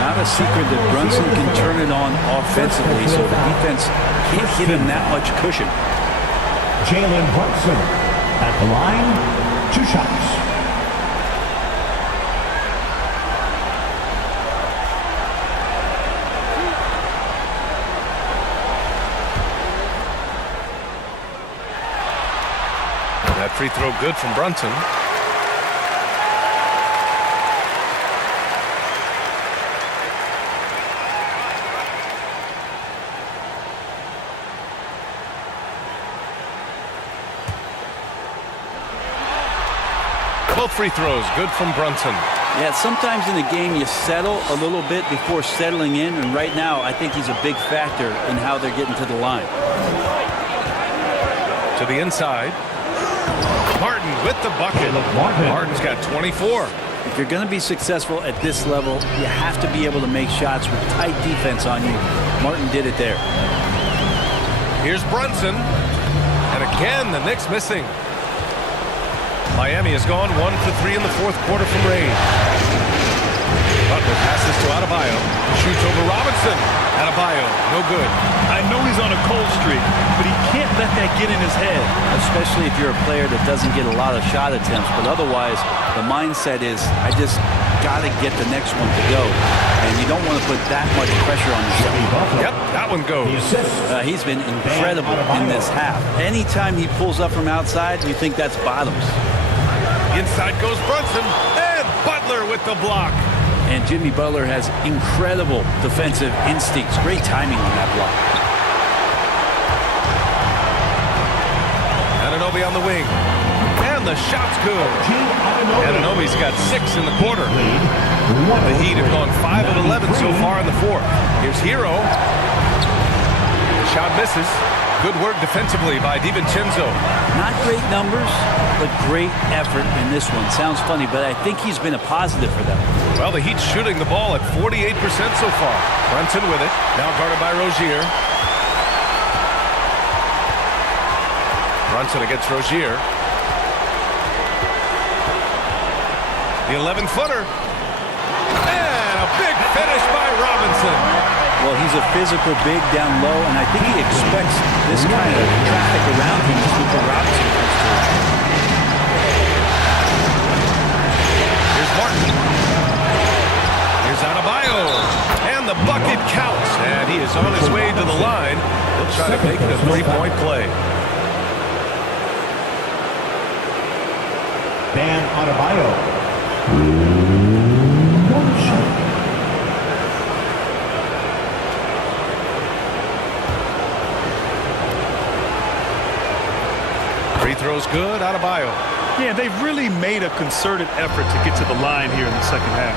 Not a secret that Brunson can turn it on offensively, so the defense can't give him that much cushion. Jalen Brunson at the line. 2 shots. That free throw good from Brunson. Both free throws good from Brunson. Yeah, sometimes in the game you settle a little bit before settling in, and right now I think he's a big factor in how they're getting to the line. To the inside. Martin with the bucket. Martin's got 24. If you're going to be successful at this level, you have to be able to make shots with tight defense on you. Martin did it there. Here's Brunson. And again, the Knicks missing. Miami has gone 1 for 3 in the fourth quarter from range. Butler passes to Adebayo. Shoots over Robinson. Adebayo, no good. I know he's on a cold streak, but he can't let that get in his head. Especially if you're a player that doesn't get a lot of shot attempts. But otherwise, the mindset is, I just got to get the next one to go. And you don't want to put that much pressure on yourself. Yep, that one goes. He's been incredible in this half. Anytime he pulls up from outside, you think that's bottoms. Inside goes Brunson, and Butler with the block. And Jimmy Butler has incredible defensive instincts. Great timing on that block. Anunoby on the wing. And the shot's good. Anunoby's got 6 in the quarter. The Heat have gone 5 of 11 so far in the fourth. Here's Hero. The shot misses. Good work defensively by DiVincenzo. Not great numbers, but great effort in this one. Sounds funny, but I think he's been a positive for them. Well, the Heat's shooting the ball at 48% so far. Brunson with it. Now guarded by Rozier. Brunson against Rozier. The 11-footer. And a big finish by Robinson. Well, he's a physical big down low, and I think he expects this kind of traffic around him just before Robinson comes through. Here's Martin. Here's Adebayo. And the bucket counts. And he is on his way to the line. He'll try to make it a three-point play. Bam Adebayo. 1 shot. Free throw's good, Adebayo. Yeah, they've really made a concerted effort to get to the line here in the second half.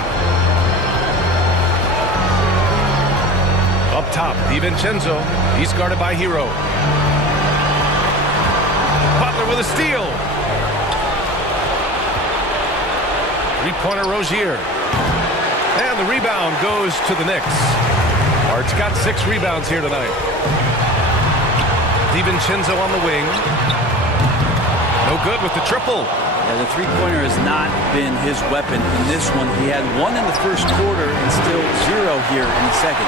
Up top, DiVincenzo. He's guarded by Hero. Butler with a steal. Three-pointer Rozier. And the rebound goes to the Knicks. Hart's got 6 rebounds here tonight. DiVincenzo on the wing. No good with the triple. Yeah, the three-pointer has not been his weapon in this one. He had 1 in the first quarter and still 0 here in the second.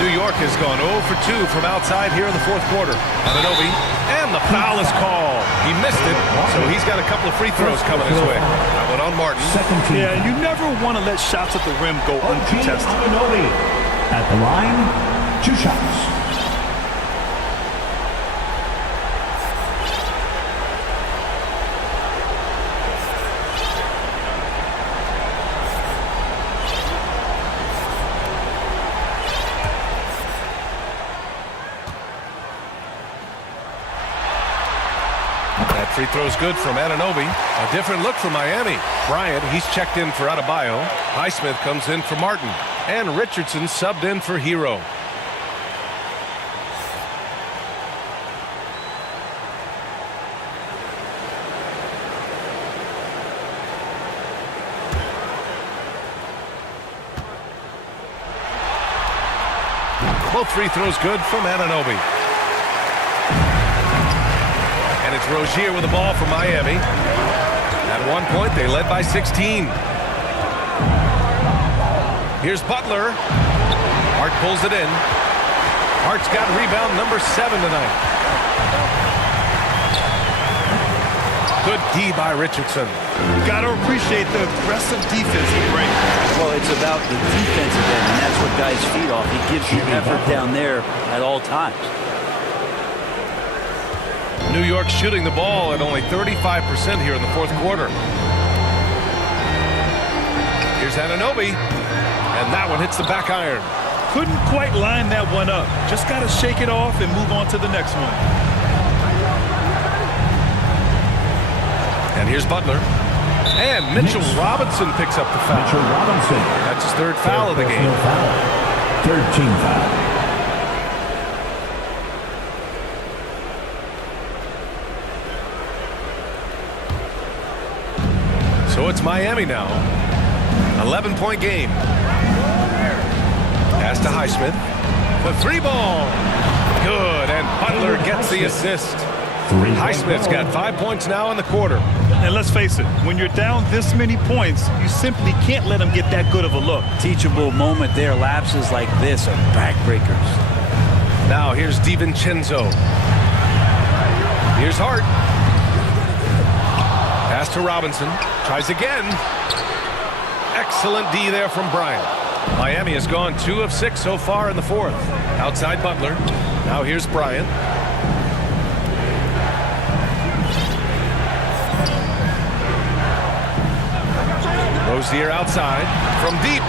New York has gone 0 for 2 from outside here in the fourth quarter. Anunoby, and the foul is called. He missed it, so he's got a couple of free throws coming his way. That one on Martin. Yeah, you never want to let shots at the rim go uncontested. Anunoby at the line, 2 shots. Free throw's good from Anunoby. A different look for Miami. Bryant, he's checked in for Adebayo. Highsmith comes in for Martin. And Richardson subbed in for Hero. Both free throws good from Anunoby. And it's Rozier with the ball for Miami. At one point, they led by 16. Here's Butler. Hart pulls it in. Hart's got rebound number 7 tonight. Good D by Richardson. Got to appreciate the aggressive defense he brings. Well, it's about the defensive end, and that's what guys feed off. He gives you effort down there at all times. New York shooting the ball at only 35% here in the fourth quarter. Here's Anunoby, and that one hits the back iron. Couldn't quite line that one up. Just got to shake it off and move on to the next one. And here's Butler. And Mitchell Robinson picks up the foul. Mitchell Robinson. That's his third foul of the game. Third team foul. So it's Miami now. 11-point game. Pass to Highsmith. The 3-ball. Good, and Butler gets the assist. Highsmith's got 5 points now in the quarter. And let's face it, when you're down this many points, you simply can't let them get that good of a look. Teachable moment there. Lapses like this are backbreakers. Now here's DiVincenzo. Here's Hart. Pass to Robinson. Tries again. Excellent D there from Bryant. Miami has gone 2 of 6 so far in the fourth. Outside Butler. Now here's Bryant. Rozier outside from deep.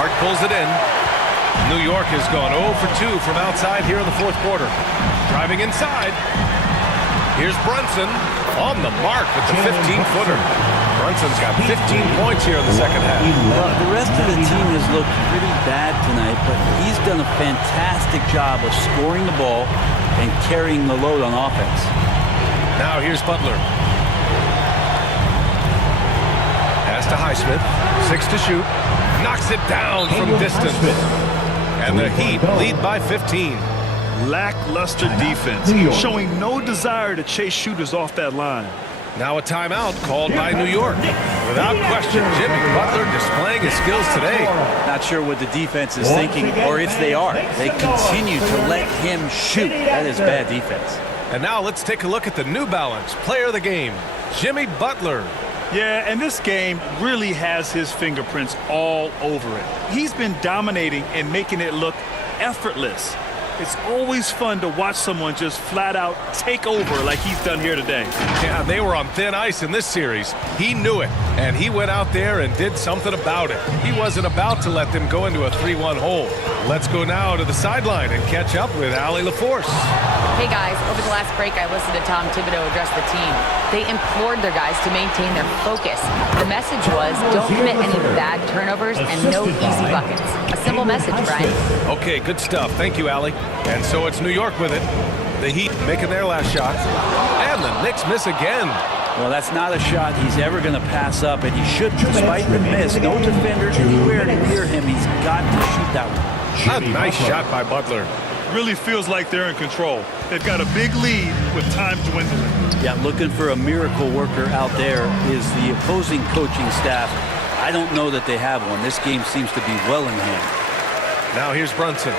Hart pulls it in. New York has gone 0 for 2 from outside here in the fourth quarter. Driving inside. Here's Brunson on the mark with the 15-footer. Brunson's got 15 points here in the second half. Well, the rest of the team has looked pretty bad tonight, but he's done a fantastic job of scoring the ball and carrying the load on offense. Now here's Butler. Pass to Highsmith. 6 to shoot. Knocks it down from distance. And the Heat lead by 15. Lackluster defense, showing no desire to chase shooters off that line. Now a timeout called by New York. Without question, Jimmy Butler displaying his skills today. Not sure what the defense is thinking, or if they are. They continue to let him shoot. That is bad defense. And now let's take a look at the New Balance player of the game, Jimmy Butler. Yeah, and this game really has his fingerprints all over it. He's been dominating and making it look effortless. It's always fun to watch someone just flat out take over like he's done here today. Yeah, they were on thin ice in this series. He knew it, and he went out there and did something about it. He wasn't about to let them go into a 3-1 hole. Let's go now to the sideline and catch up with Allie LaForce. Hey guys, over the last break I listened to Tom Thibodeau address the team. They implored their guys to maintain their focus. The message was don't commit any bad turnovers and no easy buckets. A simple message, Brian. Okay, good stuff. Thank you, Allie. And so it's New York with it. The Heat making their last shot. And the Knicks miss again. Well, that's not a shot he's ever going to pass up, and he should, despite the miss. No defender anywhere near him. He's got to shoot that one. A nice shot by Butler. Really feels like they're in control. They've got a big lead with time dwindling. Yeah, looking for a miracle worker out there is the opposing coaching staff. I don't know that they have one. This game seems to be well in hand. Now here's Brunson.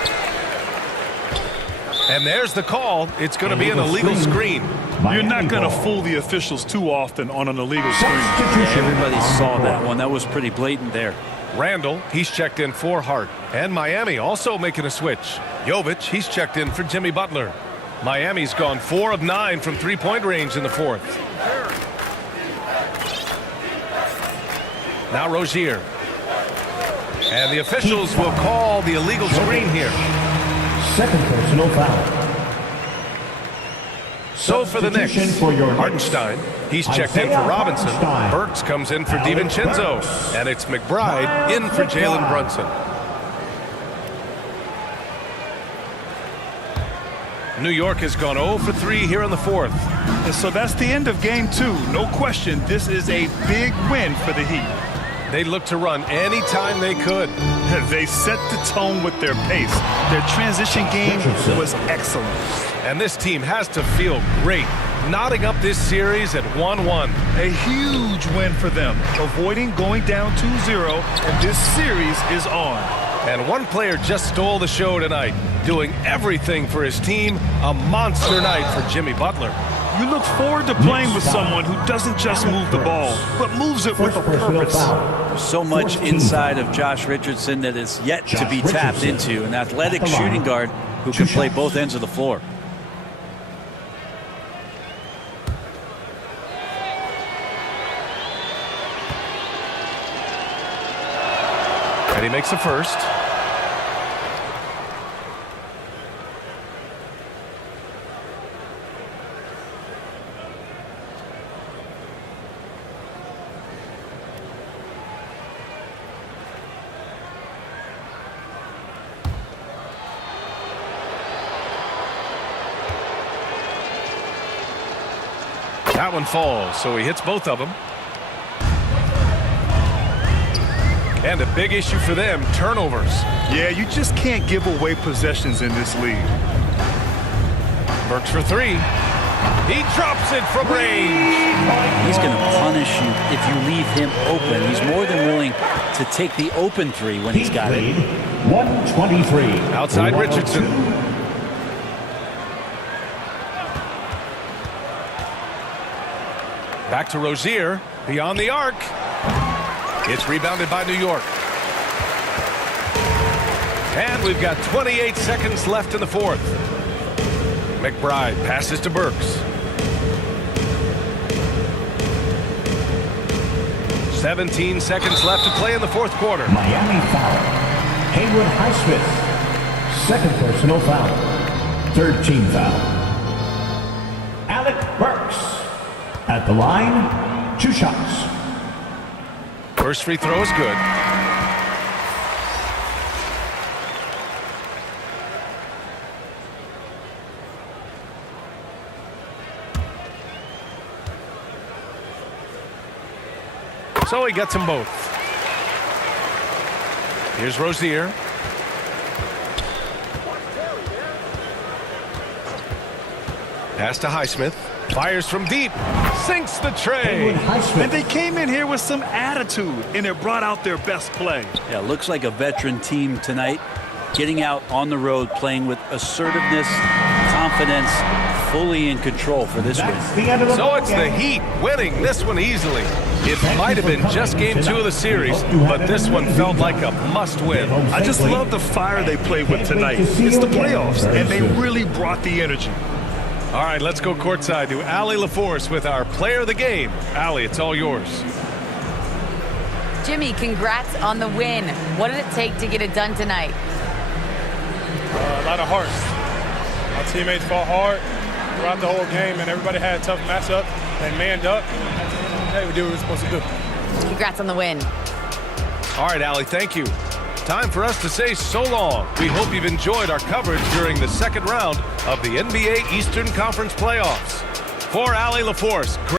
And there's the call. It's going to be an illegal screen. You're not going to fool the officials too often on an illegal screen. Yeah, everybody saw that one. That was pretty blatant there. Randall, he's checked in for Hart. And Miami also making a switch. Jovic, he's checked in for Jimmy Butler. Miami's gone 4 of 9 from three-point range in the fourth. Now Rozier. And the officials will call the illegal screen here. Second personal foul. So for the Knicks, Hartenstein, he's checked in for Robinson. Burks comes in for DiVincenzo. And it's McBride in for Jalen Brunson. New York has gone 0 for 3 here in the fourth. And so that's the end of game 2. No question, this is a big win for the Heat. They look to run anytime they could. They set the tone with their pace. Their transition game was excellent. And this team has to feel great, knotting up this series at 1-1. A huge win for them, avoiding going down 2-0, and this series is on. And one player just stole the show tonight, doing everything for his team. A monster night for Jimmy Butler. You look forward to playing with someone who doesn't just move the ball, but moves it with a purpose. So much inside of Josh Richardson that is yet to be tapped into. An athletic shooting guard who can play both ends of the floor. And he makes the first. That one falls, so he hits both of them. And a big issue for them, turnovers. Yeah, you just can't give away possessions in this league. Burks for 3. He drops it from range. He's going to punish you if you leave him open. He's more than willing to take the open 3 when he's got it. 123. Outside Richardson. Back to Rozier, beyond the arc. It's rebounded by New York. And we've got 28 seconds left in the fourth. McBride passes to Burks. 17 seconds left to play in the fourth quarter. Miami foul. Haywood Highsmith. Second personal foul. Third team foul. Alec Burks. At the line, 2 shots. First free throw is good. So he gets them both. Here's Rozier. Pass to Highsmith. Fires from deep. Sinks the tray. And they came in here with some attitude, and it brought out their best play. Yeah, looks like a veteran team tonight. Getting out on the road, playing with assertiveness, confidence, fully in control for this win. So it's the Heat winning this one easily. It might have been just game 2 of the series, but this one felt like a must-win. I just love the fire they played with tonight. It's the playoffs, and they really brought the energy. All right, let's go courtside to Allie LaForce with our player of the game. Allie, it's all yours. Jimmy, congrats on the win. What did it take to get it done tonight? A lot of heart. Our teammates fought hard throughout the whole game, and everybody had a tough matchup. They manned up. Hey, we did what we were supposed to do. Congrats on the win. All right, Allie, thank you. Time for us to say so long. We hope you've enjoyed our coverage during the second round of the NBA Eastern Conference playoffs. For Allie LaForce,